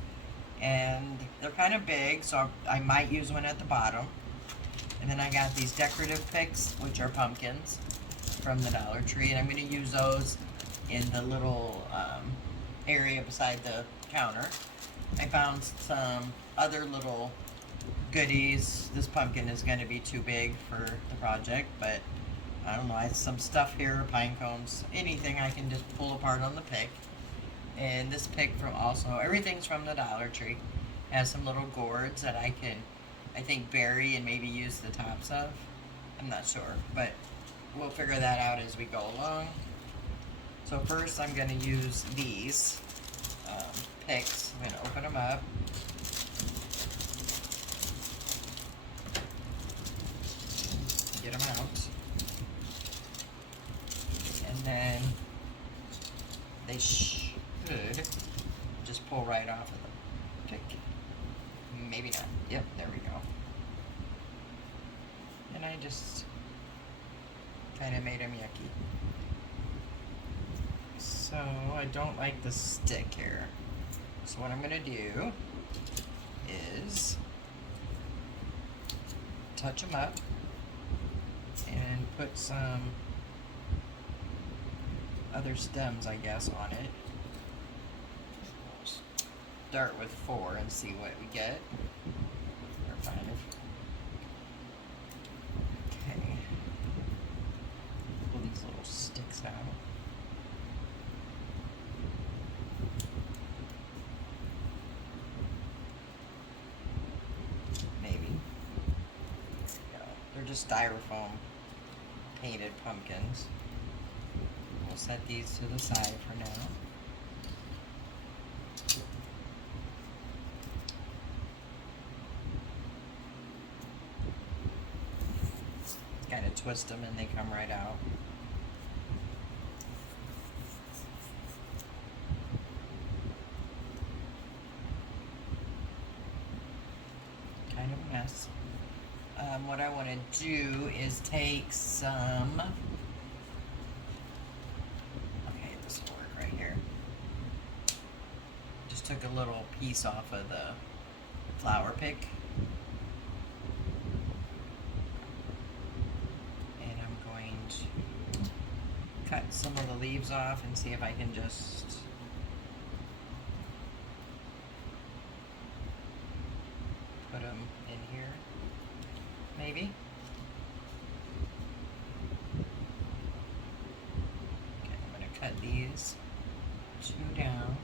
and they're kind of big, so I might use one at the bottom. And then I got these decorative picks, which are pumpkins from the Dollar Tree, and I'm going to use those in the little area beside the counter. I found some other little goodies. This pumpkin is going to be too big for the project, but I don't know, I have some stuff here, pine cones, anything I can just pull apart on the pick. And this pick from also, everything's from the Dollar Tree. Has some little gourds that I can, I think, bury and maybe use the tops of. I'm not sure, but we'll figure that out as we go along. So first I'm going to use these picks. I'm going to open them up. Get them out. And then they should just pull right off of the pick. Maybe not. Yep, there we go. And I just kind of made them yucky. So I don't like the stick here. So what I'm going to do is touch them up and put some other stems, I guess, on it. Start with 4 and see what we get. Or 5. Okay. Pull these little sticks out. Maybe. Yeah, they're just styrofoam painted pumpkins. We'll set these to the side for now. Kind of twist them and they come right out. Kind of a mess. What I want to do is take some, okay, this will work right here. Just took a little piece off of the flower pick. And I'm going to cut some of the leaves off and see if I can just put them in here. Maybe. Okay, I'm going to cut these 2 down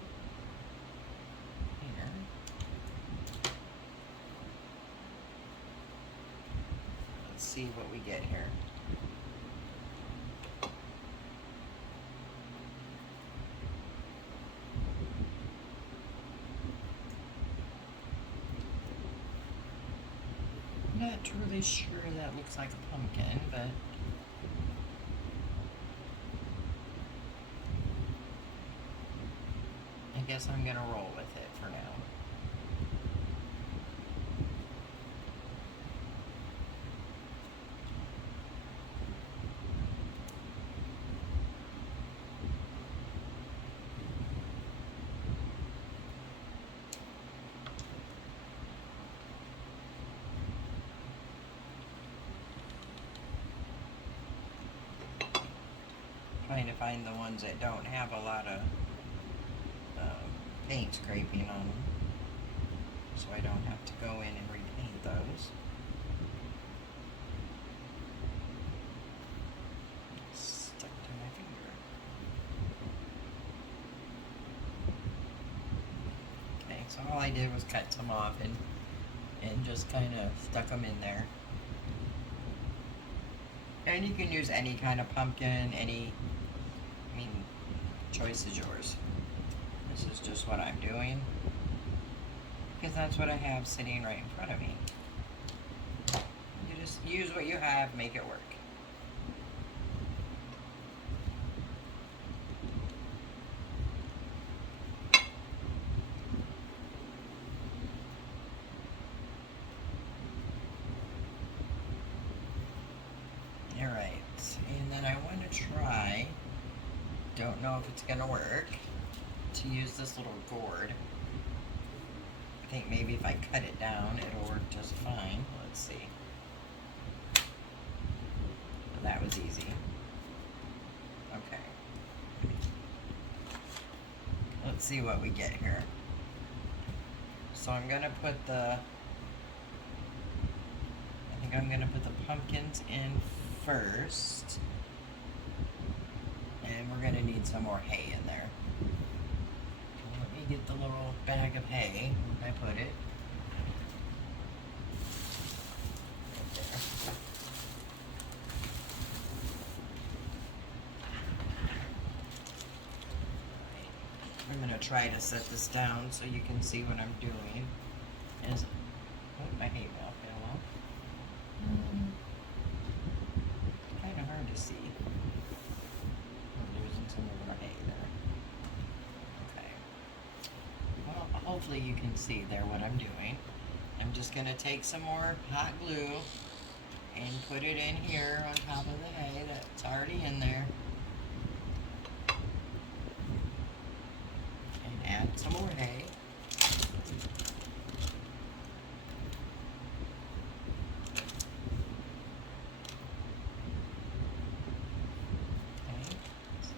here. Let's see what we get here. Not really sure that looks like a pumpkin, but I guess I'm gonna roll with it for now. Trying to find the ones that don't have a lot of paint scraping on them, so I don't have to go in and repaint those. Stuck to my finger. Okay, so all I did was cut some off and just kind of stuck them in there. And you can use any kind of pumpkin, choice is yours. This is just what I'm doing because that's what I have sitting right in front of me. You just use what you have, make it work. Alright, and then I want to try, don't know if it's going to work, to use this little gourd. I think maybe if I cut it down, it'll work just fine. Let's see. That was easy. Okay. Let's see what we get here. So I'm going to put the pumpkins in first. And we're going to need some more hay in there. Let me get the little bag of hay. Where did I put it? Right there. I'm going to try to set this down so you can see what I'm doing. My hay bale fell off. Kind of hard to see. I'm losing some of our hay there. Okay. Well, hopefully you can see there what I'm doing. I'm just going to take some more hot glue and put it in here on top of the hay that's already in there. And add some more hay.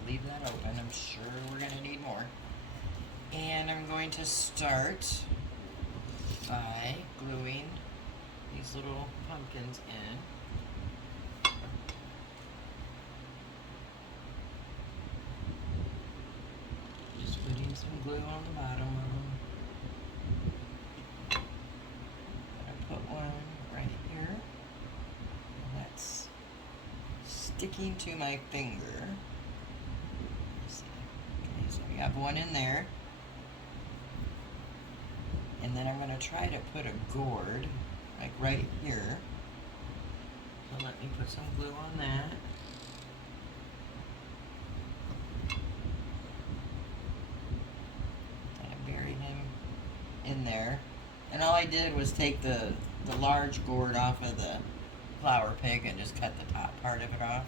Leave that open. I'm sure we're going to need more. And I'm going to start by gluing these little pumpkins in. Just putting some glue on the bottom of them. I put one right here. And that's sticking to my finger. So we have one in there, and then I'm going to try to put a gourd like right here. So let me put some glue on that. And I buried him in there, and all I did was take the large gourd off of the flower pig and just cut the top part of it off.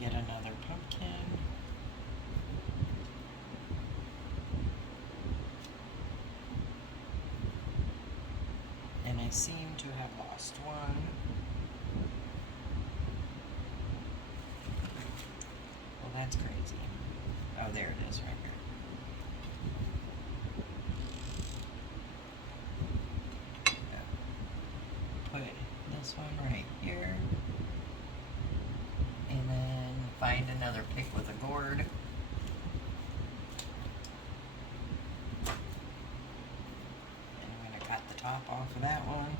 Get another pumpkin. And I seem to have lost one. Well, that's crazy. Oh, there it is right here. Put this one right here. And then find another pick with a gourd. And I'm going to cut the top off of that one.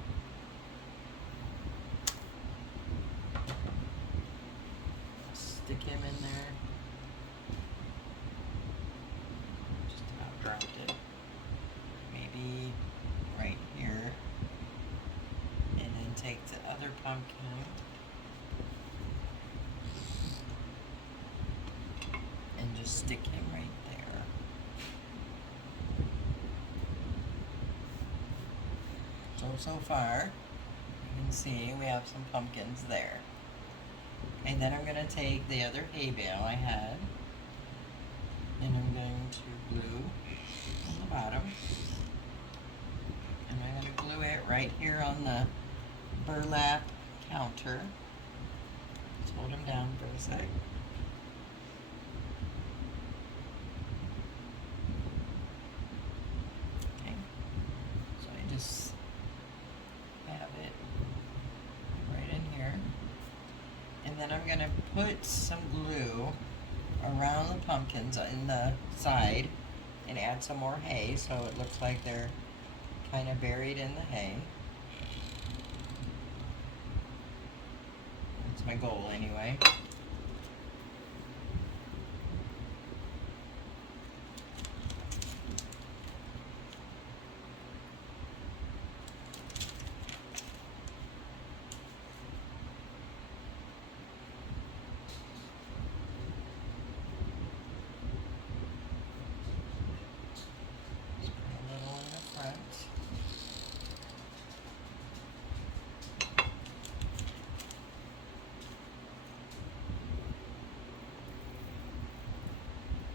Stick him in there. Just about dropped it. Maybe right here. And then take the other pumpkin. And just stick him right there. So far, you can see we have some pumpkins there. And then I'm going to take the other hay bale I had, and I'm going to glue on the bottom. And I'm going to glue it right here on the burlap counter. Let's hold him down for a sec. Okay, so I just have it right in here. And then I'm going to put some glue around the pumpkins in the side and add some more hay so it looks like they're kind of buried in the hay. That's my goal anyway.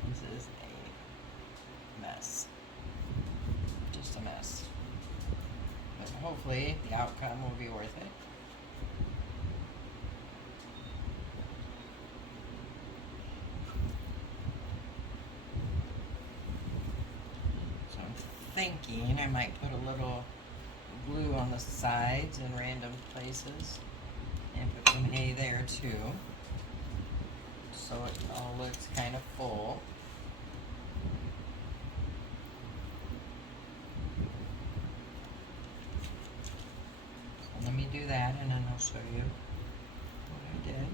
This is a mess. Just a mess. But hopefully the outcome will be worth it. So I'm thinking I might put a little glue on the sides in random places and put some hay there too, so it all looks kind of full. So let me do that and then I'll show you what I did.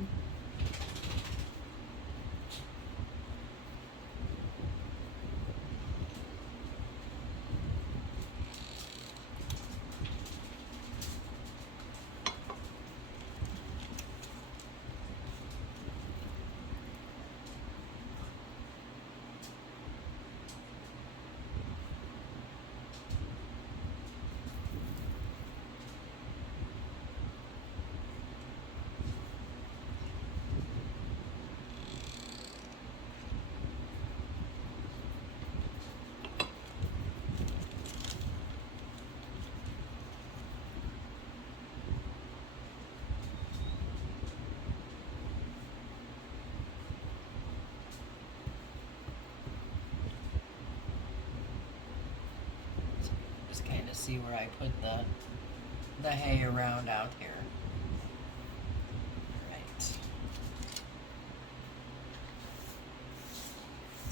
Kind of see where I put the hay around out here. Right.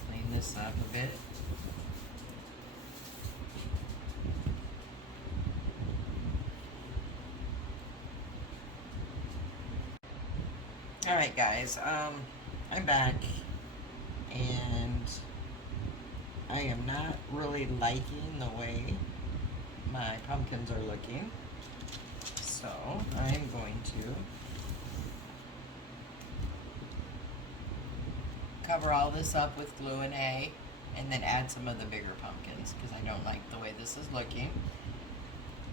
Clean this up a bit. Alright guys, I'm back and I am not really liking the way my pumpkins are looking, so I'm going to cover all this up with glue and hay and then add some of the bigger pumpkins because I don't like the way this is looking.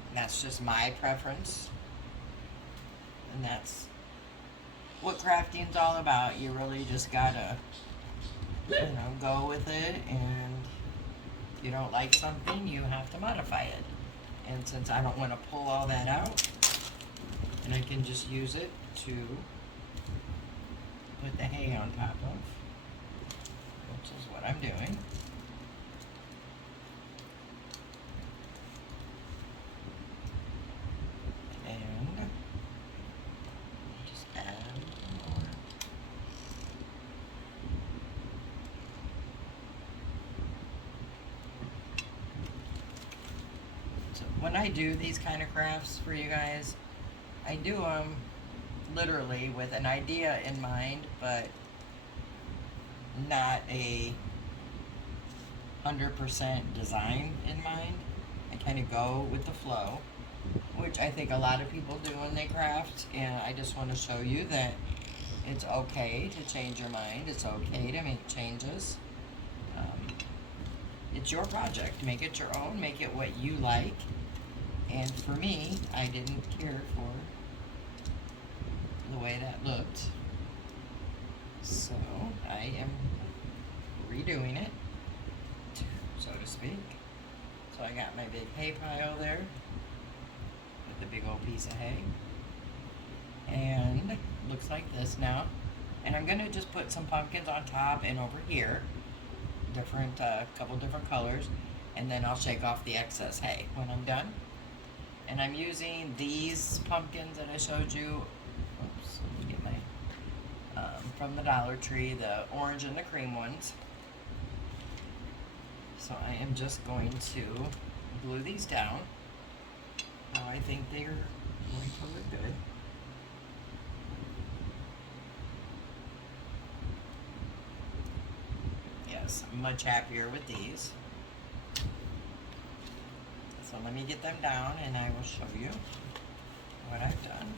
And that's just my preference, and that's what crafting's all about. You really just gotta, go with it, and if you don't like something, you have to modify it. And since I don't want to pull all that out, and I can just use it to put the hay on top of, which is what I'm doing. And just add more. So when I do these kind of crafts for you guys, I do them literally with an idea in mind, but not a 100% design in mind. I kind of go with the flow, which I think a lot of people do when they craft, and I just want to show you that it's okay to change your mind. It's okay to make changes. It's your project. Make it your own. Make it what you like. And for me, I didn't care for the way that looked, so I am redoing it, so to speak. So I got my big hay pile there with the big old piece of hay, and looks like this now. And I'm gonna just put some pumpkins on top and over here, different couple different colors, and then I'll shake off the excess hay when I'm done. And I'm using these pumpkins that I showed you. Oops, let me get my from the Dollar Tree, the orange and the cream ones. So I am just going to glue these down how I think they're going to look good. Yes, I'm much happier with these. So let me get them down and I will show you what I've done.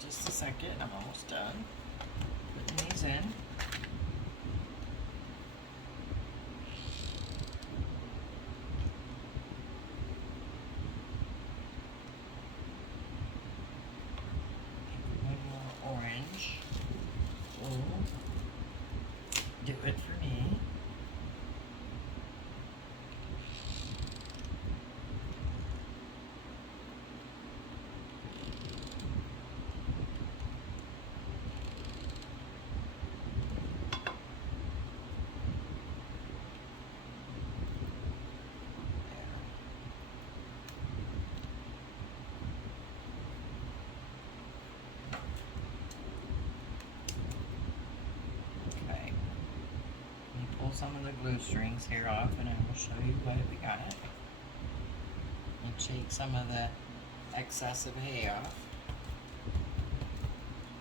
just a second. I'm almost done putting these in. One more orange. Do it for me. Some of the glue strings here off, and I will show you what we got. And shake some of the excess of hay off.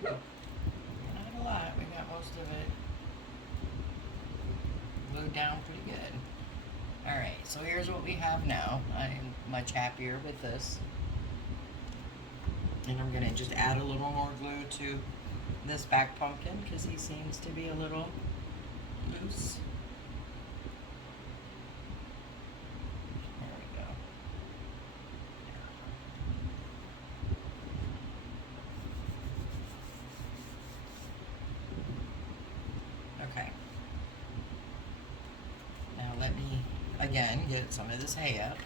Not a lot, we got most of it glued down pretty good. Alright, so here's what we have now. I'm much happier with this. And I'm going to just add a little more glue to this back pumpkin because he seems to be a little loose. Again, get some of this hay up,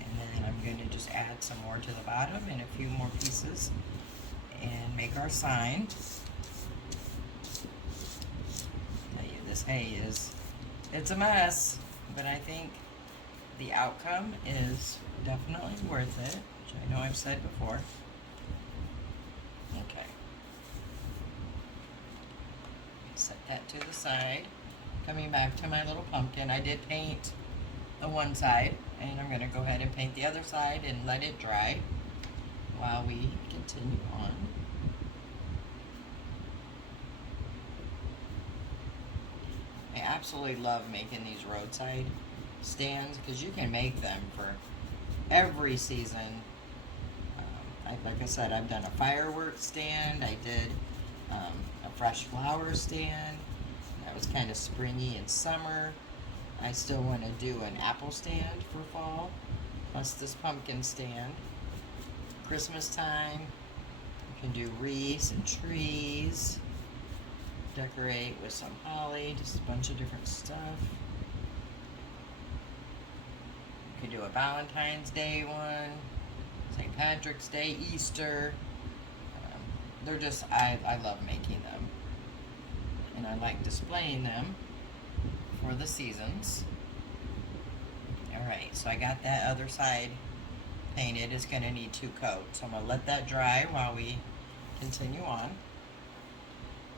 and then I'm going to just add some more to the bottom and a few more pieces and make our sign. Tell you, this hay it's a mess, but I think the outcome is definitely worth it, which I know I've said before. Okay, set that to the side. Coming back to my little pumpkin, I did paint the one side, and I'm going to go ahead and paint the other side and let it dry while we continue on. I absolutely love making these roadside stands because you can make them for every season. Like I said, I've done a fireworks stand, I did a fresh flower stand. That was kind of springy in summer. I still want to do an apple stand for fall, plus this pumpkin stand. Christmas time, you can do wreaths and trees, decorate with some holly, just a bunch of different stuff. You can do a Valentine's Day one, St. Patrick's Day, Easter. They're just, I love making them. And I like displaying them for the seasons. Alright, so I got that other side painted. It's going to need 2 coats. So I'm going to let that dry while we continue on.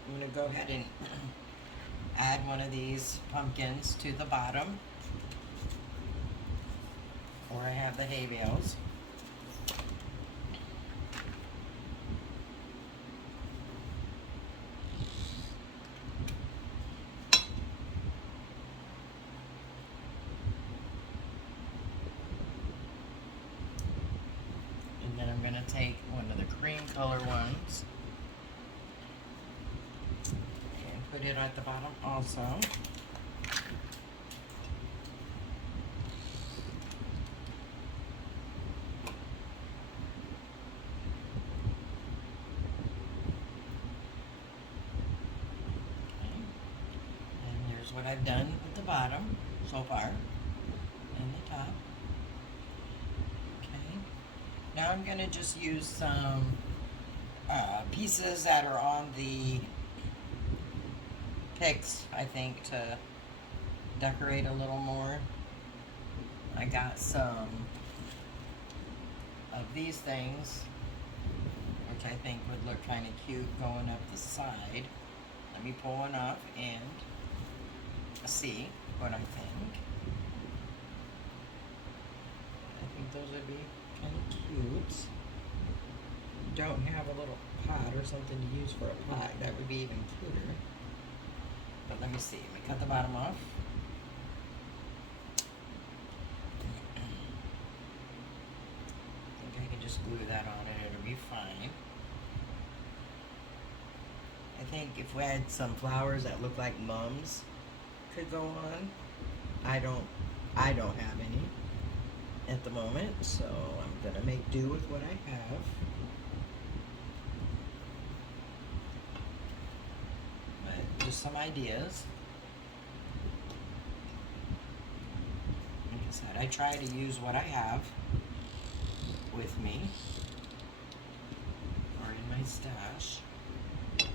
I'm going to go ahead and add one of these pumpkins to the bottom where I have the hay bales. Take one of the cream color ones and put it at the bottom also. Okay. And here's what I've done at the bottom so far and the top. Now I'm going to just use some pieces that are on the picks, I think, to decorate a little more. I got some of these things, which I think would look kind of cute going up the side. Let me pull one up and see what I think. I think those would be kind of cute. Don't have a little pot or something to use for a pot, that would be even cuter. But let me see, let me cut the bottom off. I think I can just glue that on and it'll be fine. I think if we had some flowers that look like mums could go on. I don't have any at the moment, so I'm gonna make do with what I have. But just some ideas. Like I said, I try to use what I have with me or in my stash. So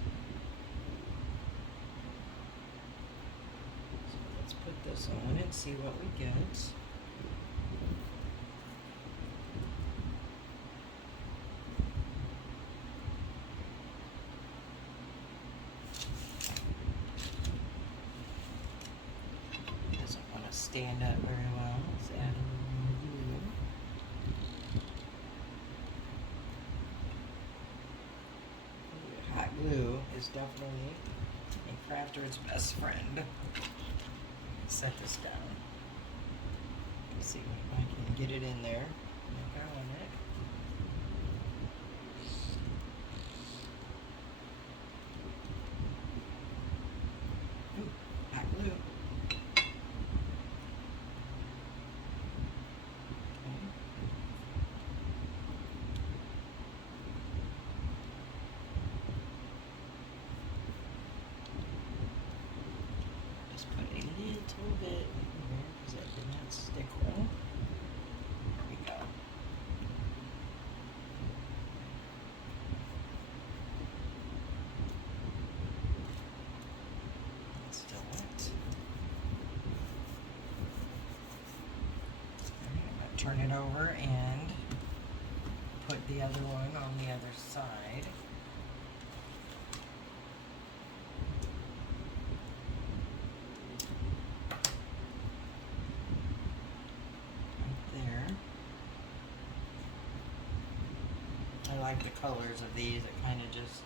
let's put this on and see what we get. Doesn't want to stand up very well. Let's add a little more glue. Hot glue is definitely a crafter's best friend. Set this down. Let's see if I can get it in there. Like I want it. Ooh, hot glue. Just put a little bit in here because that did not stick well. There we go. It's still wet. Alright, I'm going to turn it over and put the other one on the other side. I like the colors of these. It kind of just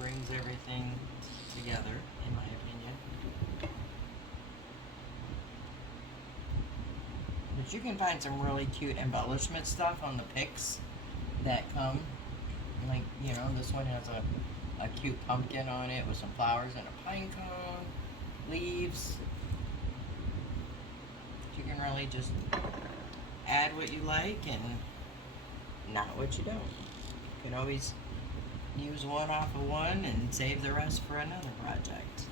brings everything together, in my opinion. But you can find some really cute embellishment stuff on the picks that come. Like, you know, this one has a cute pumpkin on it with some flowers and a pine cone, leaves. You can really just add what you like and not what you don't. You can always use one off of one and save the rest for another project.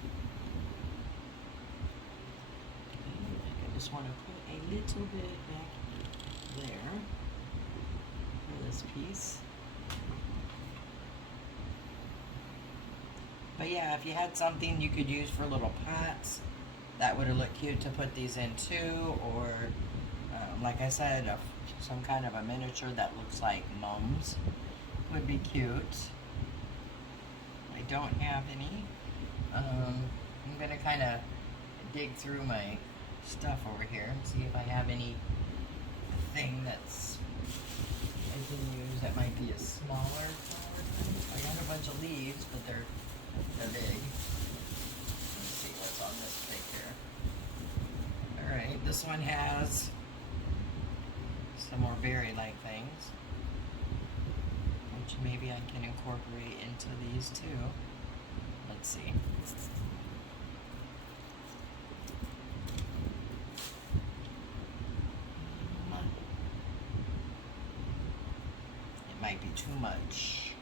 I just want to put a little bit back there for this piece. But yeah, if you had something you could use for little pots, that would have looked cute to put these in too, or like I said, some kind of a miniature that looks like mums would be cute. I don't have any. I'm gonna kind of dig through my stuff over here and see if I have anything that's I can use that might be a smaller flower type. I got a bunch of leaves, but they're big. Let's see what's on this pick here. Alright, this one has some more berry-like things, which maybe I can incorporate into these too. Let's see. It might be too much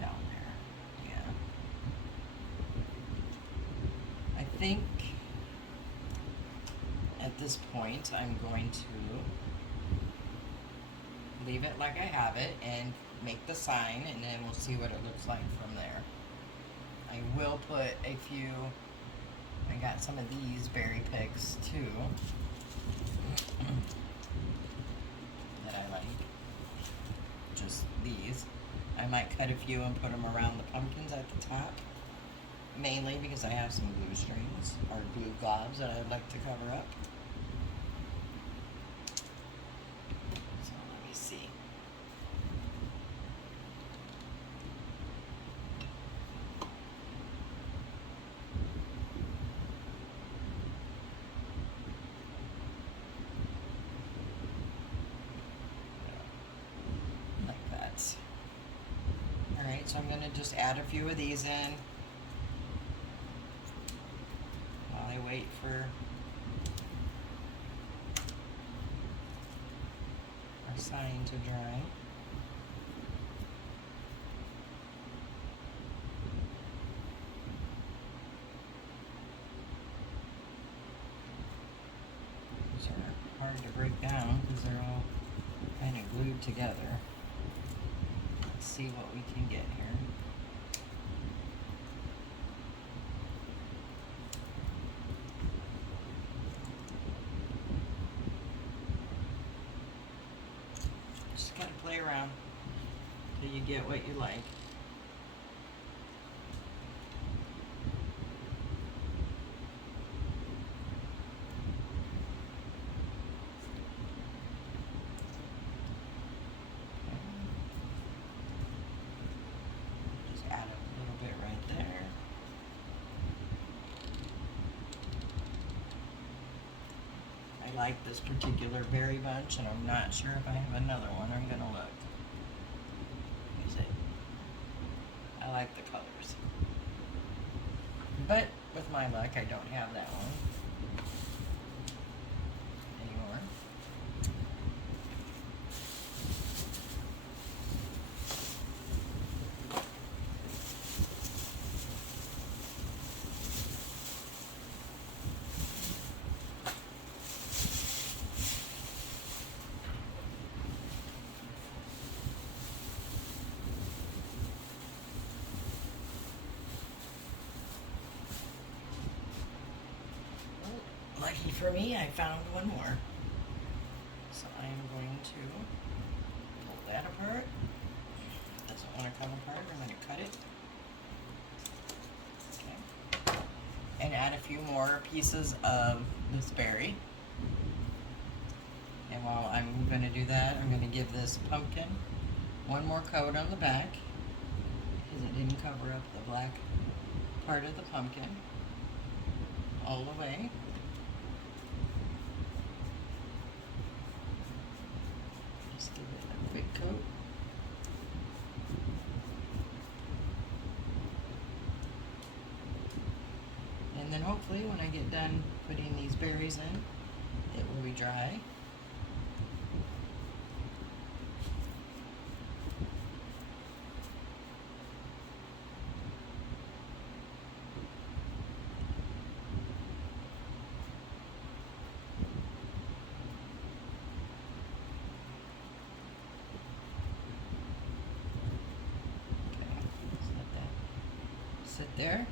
down there. Yeah. I think at this point I'm going to leave it like I have it and make the sign, and then we'll see what it looks like from there. I will put a few, I got some of these berry picks too that I like, just these. I might cut a few and put them around the pumpkins at the top, mainly because I have some glue strings or glue globs that I'd like to cover up. So let me see. Like that. Alright, so I'm going to just add a few of these in while I wait for our sign to dry. These are hard to break down because they're all kind of glued together. Let's see what we can get here. Just gotta play around till you get what you like. Just add a little bit right there. I like this particular berry bunch, and I'm not sure if I have another one. I'm gonna look. Let me see. I like the colors. But with my luck, I don't have that one anymore. Lucky for me, I found one more. So I am going to pull that apart. Doesn't want to come apart. I'm going to cut it. Okay. And add a few more pieces of this berry. And while I'm going to do that, I'm going to give this pumpkin one more coat on the back because it didn't cover up the black part of the pumpkin all the way. Just give it a quick coat. And then hopefully when I get done putting these berries in, it will be dry. Sit there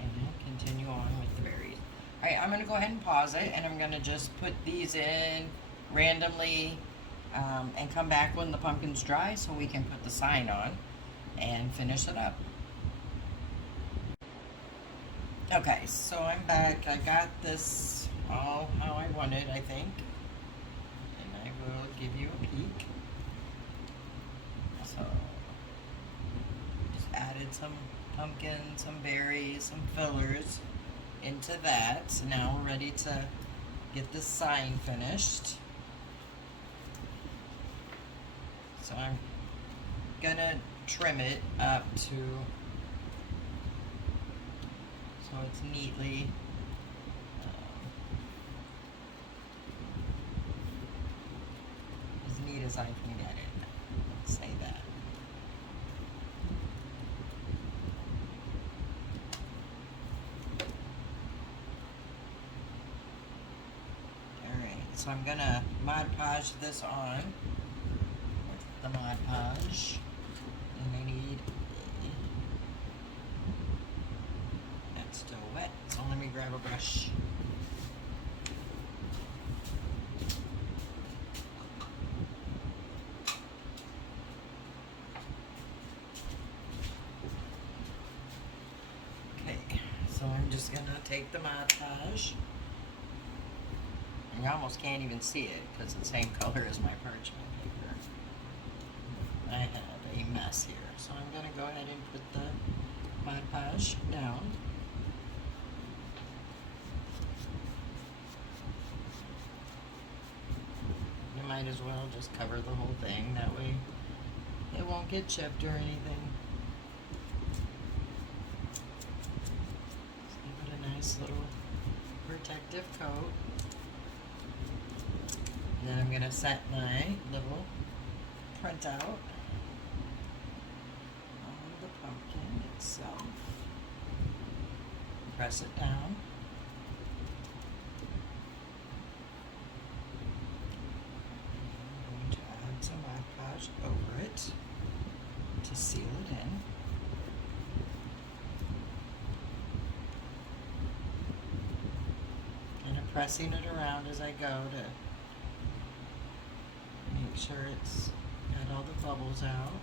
and continue on with the berries. Alright, I'm going to go ahead and pause it, and I'm going to just put these in randomly and come back when the pumpkin's dry so we can put the sign on and finish it up. Okay, so I'm back. I got this all how I wanted, I think, and I will give you a peek. So added some pumpkin, some berries, some fillers into that. So now we're ready to get this sign finished. So I'm gonna trim it up to so it's neatly as neat as I can get it. Let's say that. So I'm gonna Mod Podge this on with the Mod Podge, and I need that's still wet. So let me grab a brush. Okay, so I'm just gonna take the Mod Podge. You almost can't even see it because it's the same color as my parchment paper. I have a mess here, so I'm going to go ahead and put the Mod Podge down. You might as well just cover the whole thing, that way it won't get chipped or anything. Just give it a nice little protective coat. And then I'm going to set my little printout on the pumpkin itself. Press it down. I'm going to add some Podge over it to seal it in. And I'm pressing it around as I go to make sure it's got all the bubbles out.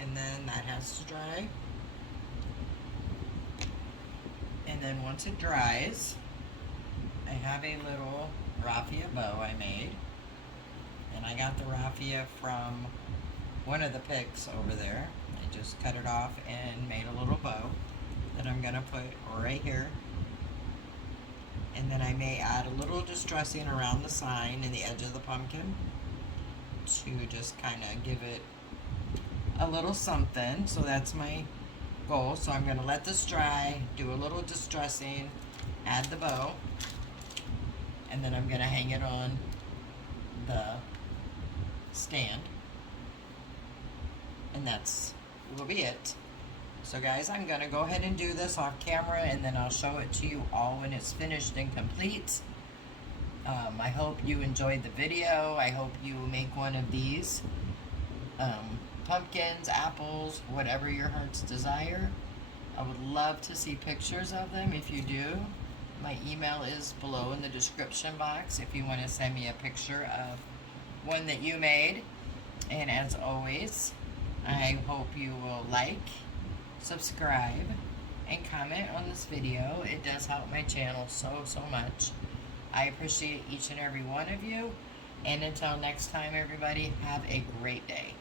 And then that has to dry. And then once it dries, I have a little raffia bow I made. And I got the raffia from one of the picks over there. I just cut it off and made a little bow that I'm going to put right here. And then I may add a little distressing around the sign and the edge of the pumpkin to just kind of give it a little something. So that's my goal. So I'm going to let this dry, do a little distressing, add the bow, and then I'm going to hang it on the stand. And that's will be it. So guys, I'm going to go ahead and do this off camera, and then I'll show it to you all when it's finished and complete. I hope you enjoyed the video. I hope you make one of these. Pumpkins, apples, whatever your heart's desire. I would love to see pictures of them if you do. My email is below in the description box if you want to send me a picture of one that you made. And as always, I hope you will like, subscribe, and comment on this video. It does help my channel so much. I appreciate each and every one of you. And until next time, everybody, have a great day.